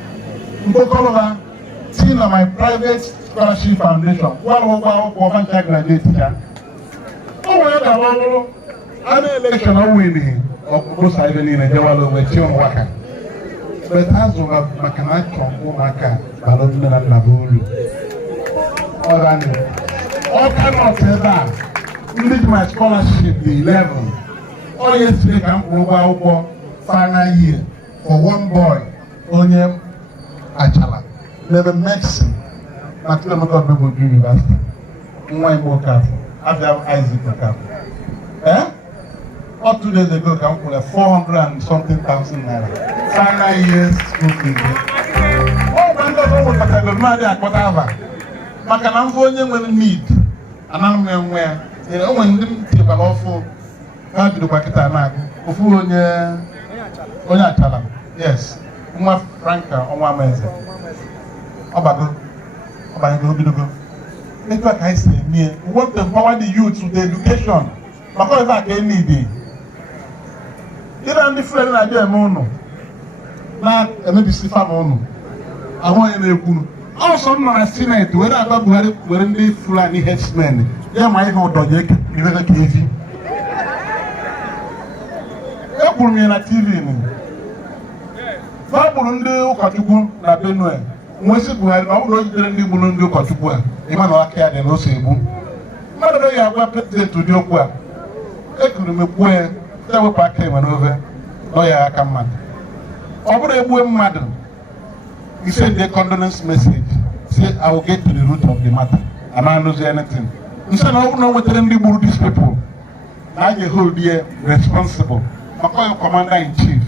Mkpokọlọba. See na my private scholarship foundation. One over graduate ya. O wee gawa ọrụ. Ana election ọ win ọkpụkpụ sa ibe niile jewala onwe chi ọnwaka. But azụ maka na achọ ụmụaka bara nne na nna bụ olu. Awka North ebe a ndị ji my scholarship dị 11. Ọ ya esiri ka m kwụrụ ụgwọ akwụkwọ final year for one boy onye achala n'ebe medicine na Chinemeka Odumegwu University. Nwa Igbo Okafọ abịa Isaac Okafọ. 2 days ago, I got 400 and something thousand naira. Final year school fees. Oh, my God, oh, but I don't know that. Whatever. Maka na mfo onye nwere need. Anam nwe. When them table offer, ha bido kwa kita na ofu onye achala. Yes. Nwa Franka onwa meze. Obago bidogo. Network I say me. We want to empower the youth with the education. Maka eva ka need. Ira ndị friend na-abịa eme ụnụ na-emebisi fam ụnụ ahụ onye na-ekwunu ọsọ m nọ na Senate were agba Buhari were ndị Fulani herdsmen ya ma ihe ụdọje ibebe ka efi ekwuru m ya na TV fagburu ndị ụkọchukwu na Benue nwesị Buhari na ọ bụrụ ojidere ndị gburu ndị ụkọchukwu a ịma na aka ya dị na ose egbu mmadụ na ya agwa prezidenti ụdị okwu a ekuru m ekwuo ya ewepụ aka enwe n'ofe lọya aka mmadụ ọ bụrụ egbue mmadụ he send a condolence message say I will get to the root of the matter and I lose anything nse na ọ bụrụ na o nwetara ndị gburu these people na a ga-hold ya responsible maka onye commander in chief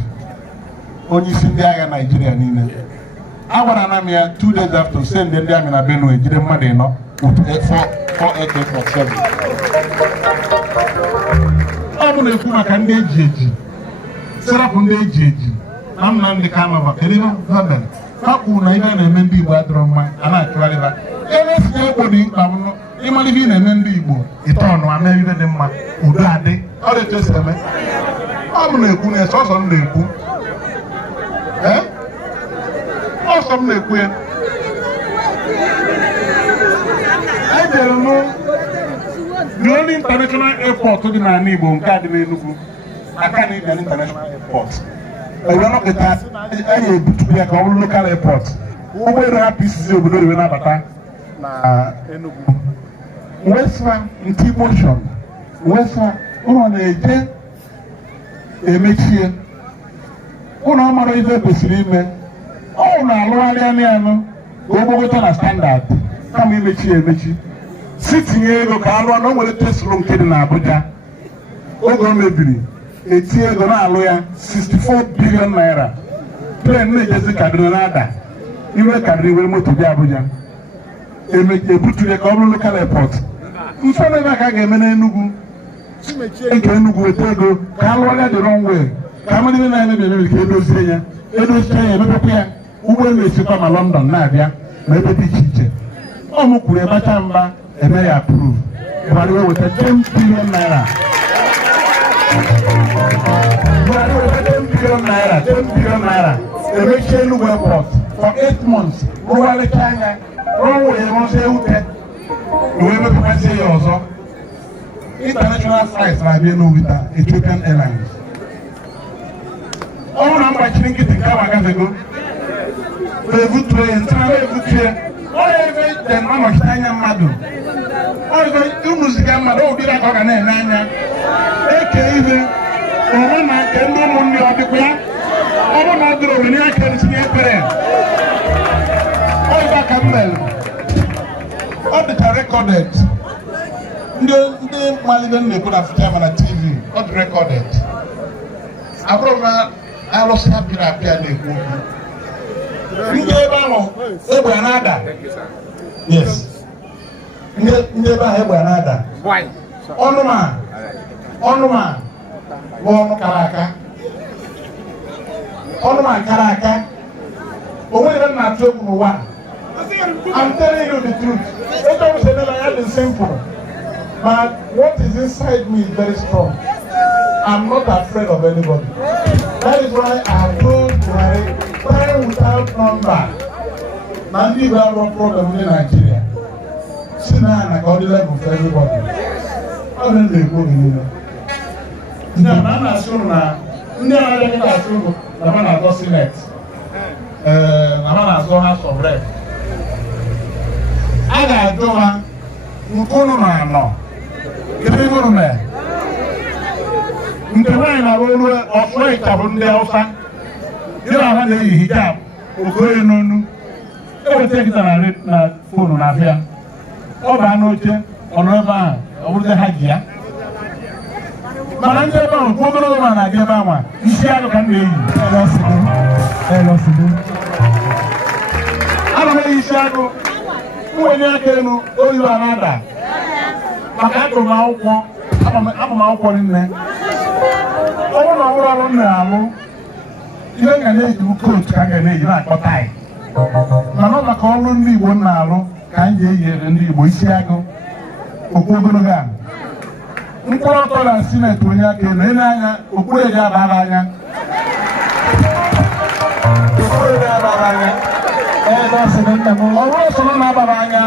onye isi ndị agha Nigeria niile a gwara na m ya 2 days after send ndị amị na Benue jide mmadụ ịnọ with 4 AK-47 ọ bụ na-ekwu maka ndị eji eji serapụ ndị eji eji na m na ndị ka anọba kedu ha mere ha kwuru na ihe a na-eme ndị Igbo adịrọ mma a na-achụgharịba ebe esinye egbo dị mkpa bụ ịmara ihe ị na-eme ndị Igbo ite ọnụ ama ihe dị mma udo adị ọ dị etu esi eme ọ bụ na-ekwu na ọsọ m na-ekwu ọsọ m na-ekwu ya ejere m The only international airport to the Nanibo and Enugu, I can't need an international airport. But we are not able to be a local airport. We will have pieces of the Nabata, Enugu. Western intimation, Western, on a emechi ụlọ ọmara ife kwesịrị ime ọ na-alụgharị anya anụ ka o gbogota na standard kama emechi si tinye ego ka alụọ na o nwere tesla nke dị na Abuja oge o mebiri etinye ego na-alụ ya 64 billion naira plen na-ejezi Kaduna na-ada iwe Kaduna iwere moto dị Abuja ebuturu ya ka ọ bụrụ local airport mfe ebe ka a ga-eme n'Enugu nke Enugu weta ego ka alụọga the wrong way ka amadị ebe na-eme emebi ka edozie ya emepekwa ya ụgbọelu esikwa ma London na-abịa ma ebe dị iche iche ọ mụ kwuru ebacha mba eme ya approve gbara iwe weta 10 billion naira 10 billion naira emechie Enugu airport for 8 months rụgharịcha anya rụọ wee rụzie ute wee mepekwazie ya ọzọ. International flights na-abịa n'Enugu Ethiopian Airlines. Ọ bụrụ na mgbachiri nkịtị nke ahụ agafego na-evutue onye ebe dị na-anọchite anya mmadụ oge ụmụziga mmadụ obira ka ọ ga na-ene anya eke ihe onwe na nke ndị ụmụnne ọ dịkwa ya ọ bụ na ọ dịrị omenye aka etinye ekpere oge ka mmel ọ dịka recorded ndị mmalite na-ekwu na foto na TV ọ dị recorded abụrụ na alụsị ha pịrị apịa na-ekwu ndị ebe ahụ egbe ya na-ada yes ndị ebe ahụ egbe ya na-ada ọnụma bụ ọnụ kara aka o nwere ebe na-atụ egwu n'ụwa. I'm telling you the truth. It's simple. But what is inside me is very strong. I'm not afraid of anybody. That is why I have told Buhari, time without number. Nandi will have no problem in Nigeria. See now, I got the level for everybody. I don't know anymore. Now, I'm not sure now. I'm not sure. I'm not going to select. I'm not going to have some rest. I got to do one. No. Nke nwanyị na-arụ ọfụ ịchabụ ndị Hausa dị na ha na-eyi hijab okoye n'onu eweta nkịta na fonu na-abịa ọ baa n'oche ọnụ ebe ahụ ọ bụrụzi ha ji ya mana ndị ebe ahụ obere ụlọ na-adị ebe ahụ isi agụ ka m na-eyi ana m eyi isi agụ mwenye aka elu oyi a na-ada maka agụmakwụkwọ nne ọ bụrụ na ọ bụrụ ọrụ m na-alụ ihe ga na-eji kootu ka a ga na-eji na-akpọ taị mana ọ maka ọrụ ndị Igbo na-alụ ka m ga-eyere ndị Igbo isi agụ okpu ogologo a mkpụrụ ọtọ na sineti onye aka elu ele anya okpuru eji abara anya ọrụ ọsọrọ na-abara anya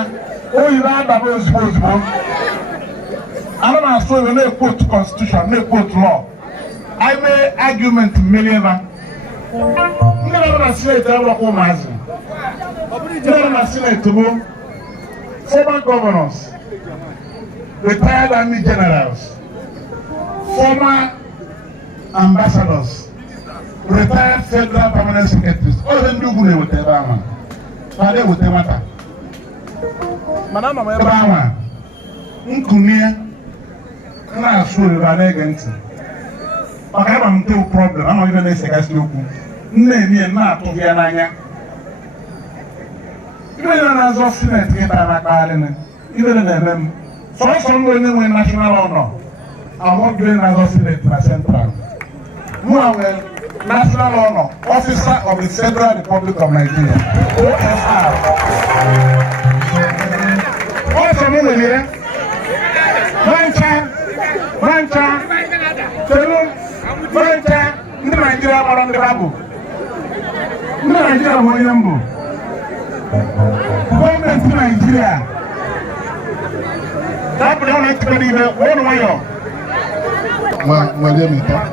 oyibo adaba ozugbo ana m asụ ewe na-ekwotu constitution na-ekwotu law I may argument mmelieva ndị nọ na sineti agbakwa ụmụazị ndị nọ na sineti bụ former governors, retired army generals, former ambassadors, retired federal permanent secretaries. All them do good with Ebama. Father with Emata. Madame Ebama. Nkunia. Na sure Rane against. But I have a problem. I'm not even a second look. Nne na to via nanya. Even as of Senate get an academy. Even in them. So someone in national honor. I'm not doing as of Senate na Central. Well, national honor, officer of the Federal Republic of Nigeria. OFR. What's the name here? Rancha, ndị Nigeria gbara ndị babụ. Ndị Nigeria bụ onye mbụ. Gọọmenti Nigeria That don't like to believe it. One way off. Well, let me talk.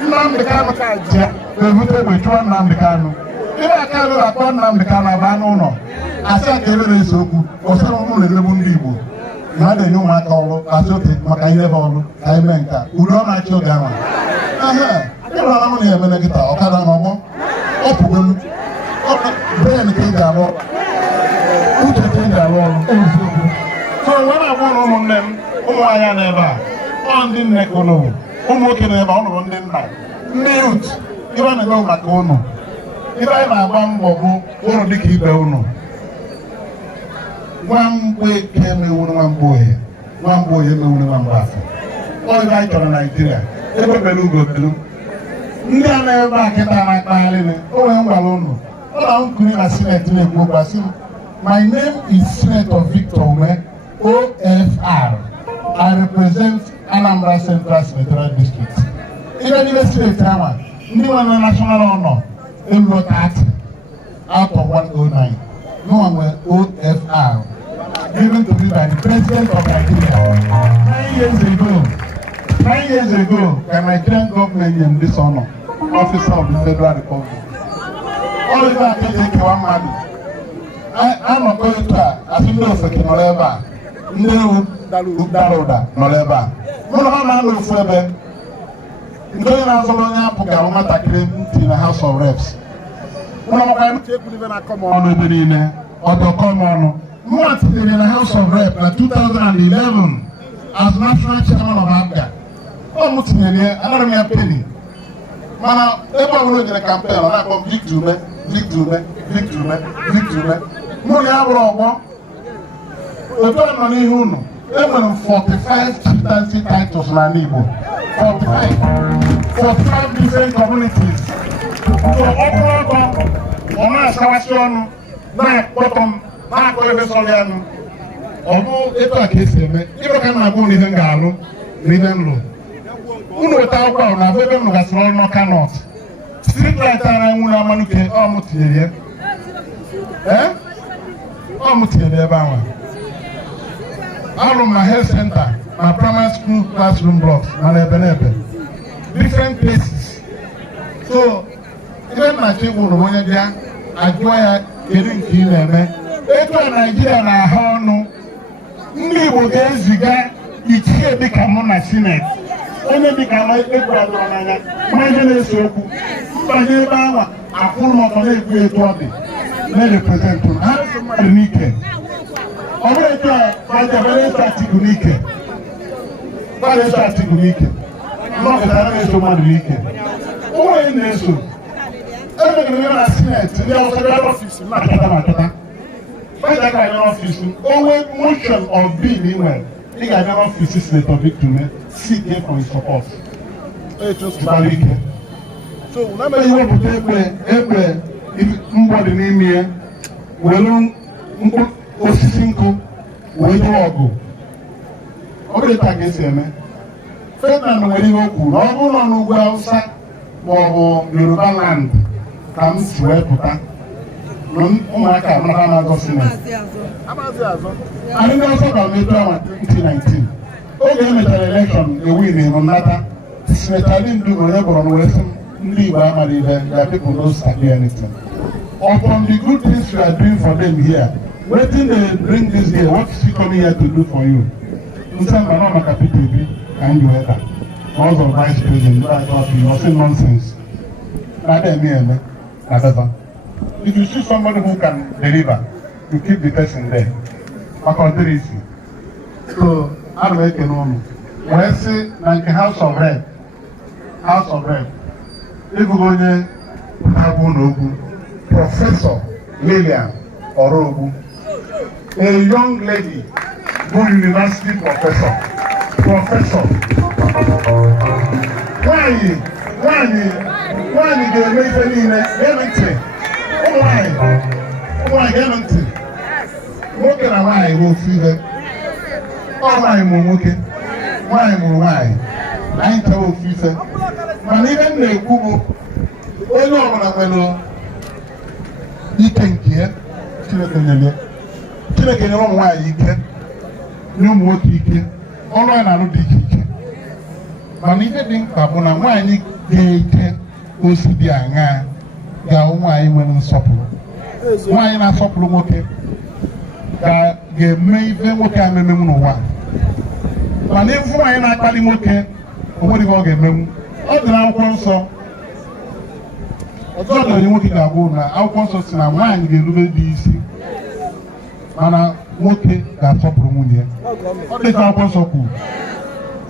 Nnamdi Kanu ka je ebute gbechuo Nnamdi Kanu ihe aka rụrụ akpọ Nnamdi Kanu aba n'ụlọ asị aka ere na-ese okwu ọsara ụmụ na-elebu ndị Igbo na ha na-enye ụmụaka ọrụ asị oke maka ihe bụ ọrụ ka anyị mee nka udo ọ na-achị oge ahụ ịrụara m na-eme nkịta ọkada n'ọgbọ ọpụgo m bren ka ị ga-arụ ọrụ uche ka ị ga-arụ ọrụ eziokwu so mgbe na-agwa ụlọ ụmụnne m ụmụ nwaanyị na ebe a ọ ndị nne ka ụlọ ụmụ nwoke na ebe ọ nụrụ ndị nna ndị yut ibe na-eme maka ụnụ ibe anyị na-agba mbọ bụ ụlọ dịka ibe ụnụ Nwamgbeke emewuru Nwamgboye Nwamgboye emewuru Nwamgbafọ ọ ibe anyị chọrọ Naijiria ebe belu ugo belu ndị a na-ebe a kịta na-akpagharị o nwere ngwara ụnụ ụlọ nkiri na sineti na-ekwu okwu asị m my name is Senator Victor Umeh OFR. I represent Anambra Central Senatorial District. Even in the state, anyone national honor, able 30 out of 109. No one will OFR, given to me by the President of Nigeria. 9 years ago, the Nigerian government named this honor, Officer of the Federal Republic. All of that is one man. I'm not going to assume forever. No, Daruda, Noleba. Monoman will forever. Going out of Pocahontas in the House of Reps. One of them even a come on with the or to come on. Once in the House of Reps in 2011 as National Chairman of Awka. Almost in a year, another penny. Mana, everyone in the campaign, I come victory. Money abroad. The money who know, even 45 chieftaincy titles in Igbo. 45 different communities. So overall, on a station, na bottom, na koebe soliano. Omo eto akeseme. Ibo kana go ni ngalo, ni nlo. Uno weta kwa na bebe no gasro no cannot. Street light ara nwuna manuke o mutiye. O mutiye ebe anwa. All of my health center, my primary school classroom blocks, different places. So, even my children, when they are getting killed, eto Nigeria na honu, ndị Igbo ga-eziga ichie dịka mụ na Senate. Onye dịka na ekwu adọrọ n'anya, mmanya na-ese okwu, mbanye ebe ahụ akwụrụ m ọtọ na-ekwu etu ọ dị, na-represent m, ha dị n'ike. Ọbụrụ etu a, gbajabere etu Atiku n'ike. Gbara etu Atiku n'ike. N'ọkụtara na-eso mmadụ n'ike. Onwe na-eso. Emegere ya na Senate, ndị ọzọ bịara ọfisi m na-achọta. Baja ga n'ọfisi m, onwe motion of bill inwe, ị ga-abịa n'ọfisi Senator Victor Umeh, seek for his support. Gbara ike. So, na mere iwepụta ekwe mbọ dị n'ime ya, welu osisi nkụ wee jụọ ọgụ. Ọ bụrụ taa ka esi eme. Ferdinand nwere ihe o kwuru, ọ bụrụ nọ n'ugwu Hausa ma ọ bụ Yoruba land ka m si wee pụta. Ụmụaka amara na-azọ Senate. Anyị ndị ọzọ ga medo awa 2019. Oge e mechara election ewin bụ nnata. Senator Ndigbo onye bụrụ na wee sị ndị Igbo amara ihe, their people don't study anything. Upon the good things we are doing for them here, waiting they bring this here, what is he coming here to do for you? Nsamba no maka Peter Obi and you enter. Because of vice president, I thought you was nonsense. If you see somebody who can deliver, you keep the person there. Because so, I make a normal. When I say like the House of Rep, if you go there, Professor Lilian Orogu, a young lady, who university professor. Why you make any guarantee? Why guarantee? What can I will feel nwaanyị mụrụ nwoke nwaanyị mụrụ nwaanyị anyị chọrọ ofu ife mana ihe m na-ekwu bụ onye ọbụla nwere ike nke ya Chineke nyere ụmụ nwaanyị ike nye ụmụ nwoke ike ọrụ anyị na-alụ dị iche iche mana ihe dị mkpa bụ na nwaanyị ga-eke osi dị aṅaa ga-ahụ nwaanyị nwere nsọpụrụ nwaanyị na-asọpụrụ nwoke ga-eme ife nwoke a memenwu n'ụwa mana ifu nwaanyị na-akpali nwoke o nwere ihe ọ ga-emenwu ọ dị n'akwụkwọ nsọ ọzọ dị onye nwoke ga-agwụ na akwụkwọ nsọ si na nwaanyị ga-erube dị isi mana nwoke ga-asọpụrụ nwunye ya ọ dị ka akwụkwọ nsọ kwuru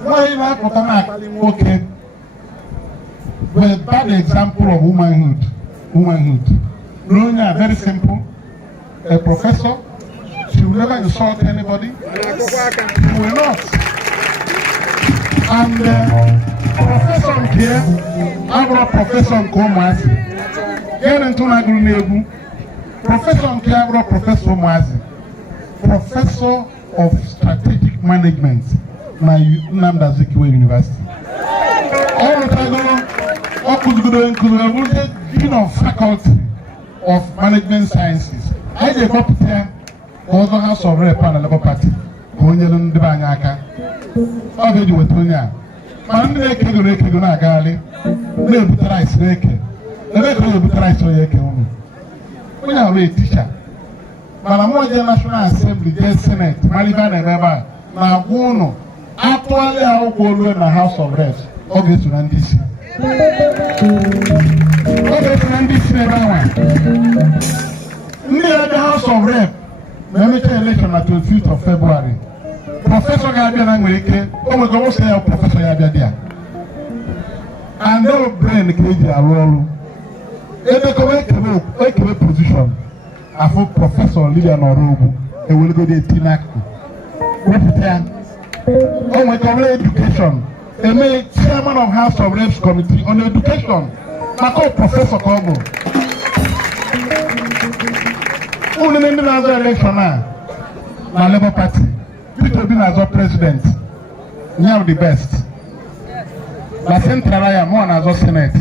nwaanyị na-apụta na-akpali nwoke bụ a bad example of womanhood. Ronya, very simple. A professor, she will never insult anybody. She will not. And professor here, I'm a professor in Commerce. Here in Tunaguru, professor here, I'm a professor Mazi. Professor of Strategic Management, na Anambra Central University. All the time, Dean of Faculty of Management Sciences. I did not prepare also House of Rep and the Labour Party. Onye Ndibanyaka. Already with Tonya. Mande kego na gali. Ne butrais reke. Ne butrais oyeke unu. We are a teacher. Malamoja National Assembly, Just Senate, Maliban and Reba. Na uno. Actually, I will go in the House of Reps. August to NDC. Near the House of Rep, the election at 25th of February. Professor Gabian American, oh, we go say Professor Yadia. And no brain KJ Arolo. In the correct position, I thought Professor Lilian Orobu, they will go to Tinaku. Oh, my God, education. They made chairman of House of Reps Committee on Education. I call Professor Kobo. Only in the election now, my Labour Party. Peter Obi as our president. Now the best. La Central Aya more as our Senate.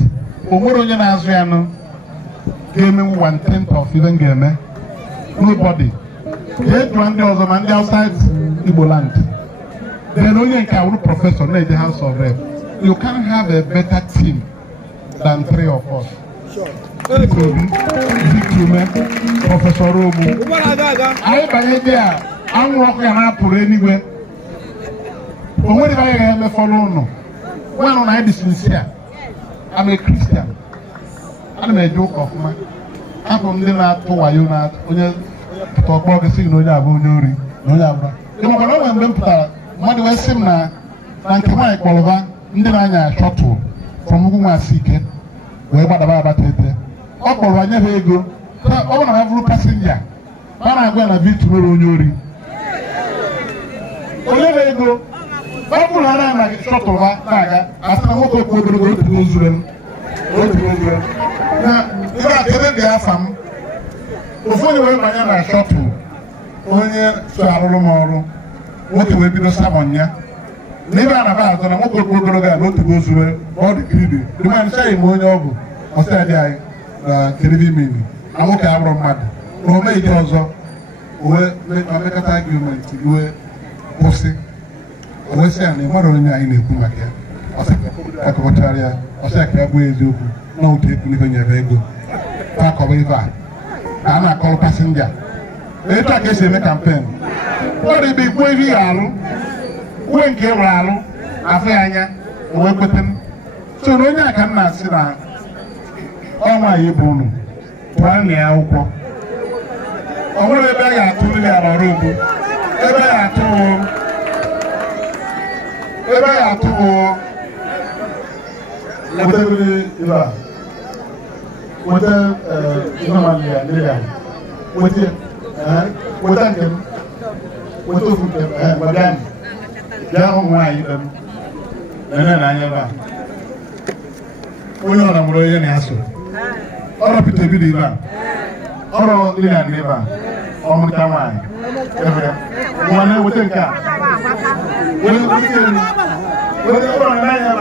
Omoro Yana Azuano gave me 1/10 of even game. Nobody. Yet one day was a man outside Igbo land. Then only a professor in the House of Rep. You can't have a better team than 3 of us. Victor Umeh, Professor Obi. I'm walking up anywhere. But what if I have a follow? When I am sincere, I'm a Christian. I'm a joke of man. I'm from the land to Wayona. To talk about the signal, no, mmadụ wee sị m na nke nwaanyị kpọrọba ndị na-anya shọtụl from Ugwumasi Sike wee gbadaba abatete ọ kpọrọ nye ha ego ọ bụ na ha bụrụ pasenja ọ na-agwa na Victor mere onye ori onye ha ego ọ bụrụ ha na shọtụl ha na-aga asị na nwoke okwu ogologo otu ozure na ebe a ebe dị afa m ofu onye wee banye na shọtụl onye so arụrụ m ọrụ nwoke wee bido sabọn ya n'ebe a na-aba azọ na nwoke ogologo a n'otu ozure ọ dị kiridi dị mmadụ chaghị m onye ọ bụ ọsọ dị anyị na telivimini na nwoke abụrụ mmadụ na ome ike ọzọ wee mekọta agụmenti wee kwụsị o wee sị ya na ịmara onye anyị na-ekwu maka ya ọsịkọchara ya ọsị ya ka ya bụ eziokwu na otu ekwu n'ife nyere ego akọba ife a ka a na-akọrọ pasenja etu a ka esi eme kampen ọ dị ebe ikwu ihe alụ uwe nke nwere alụ afọ ya anya wee kweta m so na onye aka m na-asị na ọnwa anyị bụ unu pụọ na ya akwụkwọ ọ nwere ebe a ga-atụ ya ọrụ ugwu ebe a ga-atụ weta nke m weta ofu nke m gwadam bịa hụ nwaanyị ibe m nene na anya ebe a onye ọra mụrụ onye na-asụ ọrụ Peter Obi dị ebe a ọrụ Lilian dị ebe a ọmụta nwaanyị One with the car. When you look at me, when you run, I have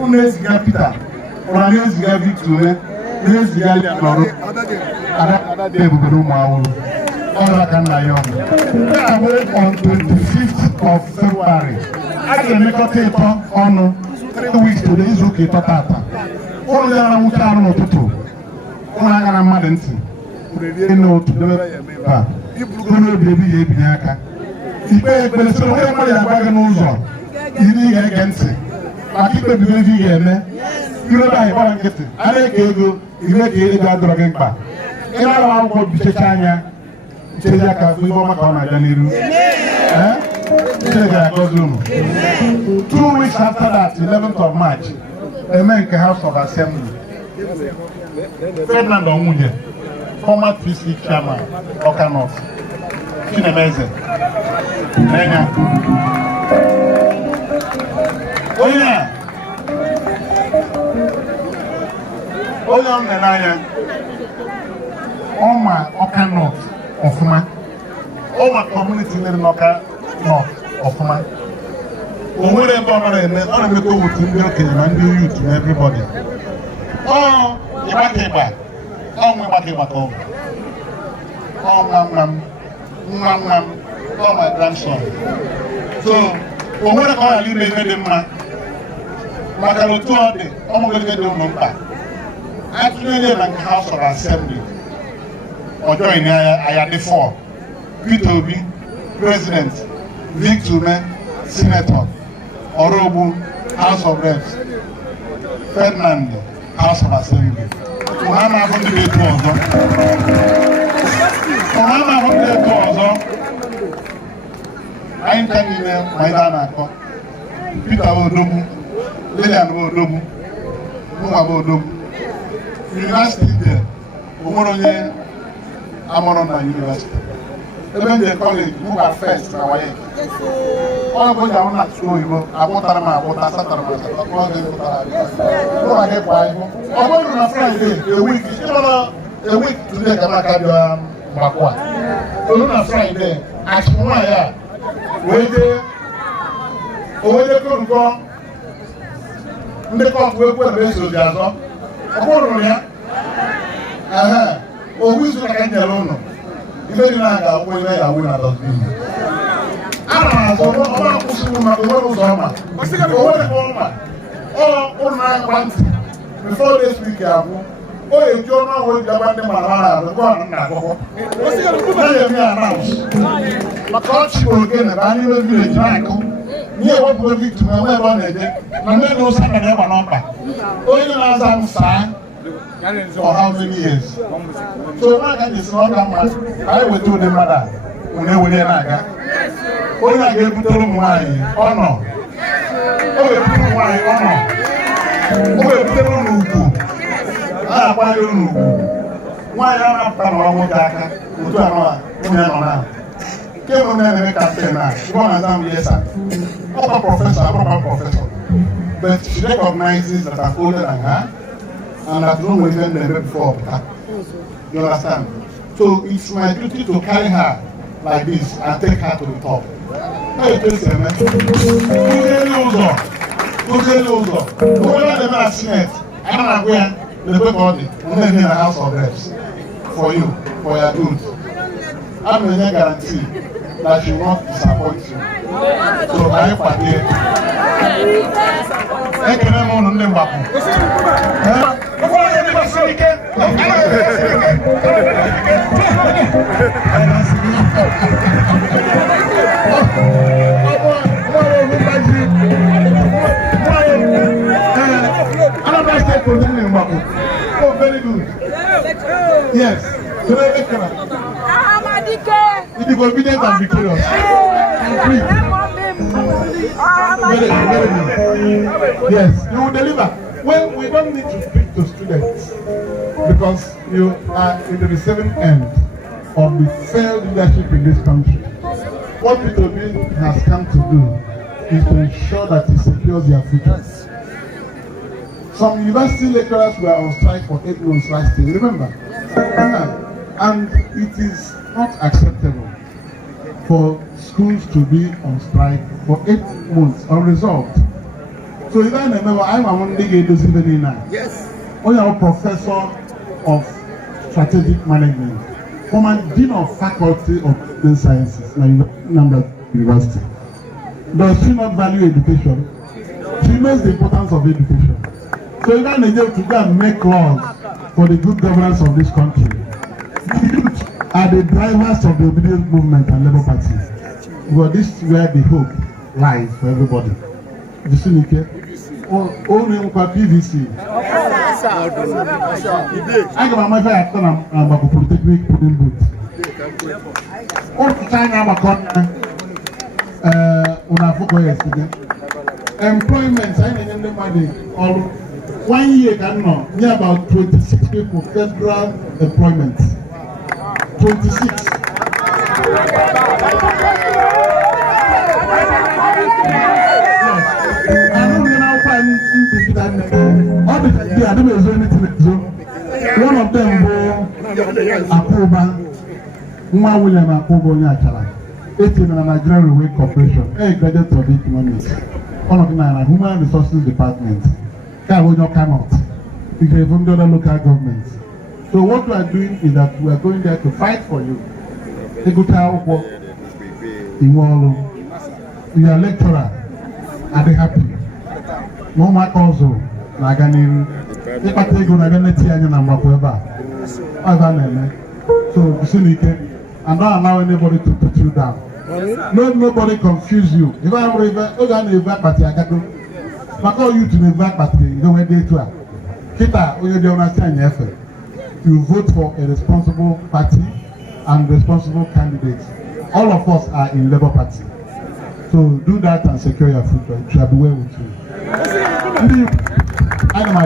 Mr Peter Obi, Mr Victor Umeh on 25th of February. I can make a tape on 3 weeks to the Izuki Tata. All the other Mutano Tutu. All I got a maddenty. You know, to the baby, Bianca. He paid the so many wagon he did against it. I keep it believing him. You know, I want to get it. I didn't go, you make it a dragon back. And I want to be Chechanya. Chejaka, we want to go 2 weeks after that, 11th of March, the Menke House of Assembly. Ferdinand Omunye, former PC chairman, Awka North. Chinemeze. Nenya. Oya. Oya Menanya. Awka North. Ofuma. All my community in Awka North. Ofuma. Wherever I'm going to go with the youth and everybody. Oh, you back here back. Oh, my back here back home. Oh, oh, my grandson. So, when I leave the man, I'm going to get them back. Actually, in the House of Assembly. Or join I had the 4. Peter Obi, President, Victor Umeh, Senator, Orobu, House of Reps, Ferdinand, House of Assembly. Ohama from the I ain't telling you, my Dana, Peter Odobu, Lilian Odobu, Odobu, University there, Amorona University. Even the college, who are first, all of us are not sure you know about Tarama, about Satarama, on a Friday, a week today, Kamaka Bakwa. On a Friday, as Maya, where they couldn't go, they can't work with the base of Jazo. Oh, who's going to get alone? If you don't have a way, I will not be. Before this week, oh, you don't know what the one the country will get a valuable village. Near what will be to my one day, and then no second ever number. Oh, you know, some sign. For how many years? So now that is not that much. I will do the mother when they will naga. When I get to them why honor. Oh, people why honor. Oh, people no. Ah, why you no? Why am I from Ohamadike? Who do I know? Came on there and make campaign now. One of them yes, sir. Proper professor. But she recognizes that I'm older than her. And I've known with them before. You understand? So it's my duty to carry her like this and take her to the top. How you tell them, man? Whoever the man has seen it, I don't know where the body will in the House of Reps for you, for your good. I'm going to guarantee that she will not disappoint you. So I party. I can never know them back. Oh, very good. Yes. It is obedient and victorious. Very good. Yes, you will deliver. Well, we don't need to preach to students because you are in the receiving end of the failed leadership in this country. What Peter Obi has come to do is to ensure that he secures their future. Some university lecturers were on strike for 8 months last year, remember? And it is not acceptable for schools to be on strike for 8 months unresolved. So you don't remember, I'm Ohamadike Ndigbo now. Yes. I'm a professor of strategic management, former dean of faculty of business sciences at Anambra University. Does she not value education? She knows the importance of education. So you don't need to go and make laws for the good governance of this country. The youth are the drivers of the OBIdient Movement and Labour Party. But this is where the hope lies for everybody. You see, Nike? Only PVC. I got my fair turn about polytechnic putting boots. What China yesterday. Employment, I didn't know money. All 1 year can know near about 26 people federal employment. 26. One of them Akoba, William Akoba, 18 in a Nigerian Railway Corporation, a graduate of economics. One of them in a human resources department. Cannot. We gave from the other local governments. So what we are doing is that we are going there to fight for you. Your lecturer, are they happy? No matter also, Naganin, if I take on Aganeti and Nambakweba, so Sunike, and don't allow anybody to put you down. Let nobody confuse you. If I'm party, I can call you to the party, you know where they are. Kita, you don't understand your effort. You vote for a responsible party and responsible candidates. All of us are in Labour Party. So do that and secure your future. It shall be well with you.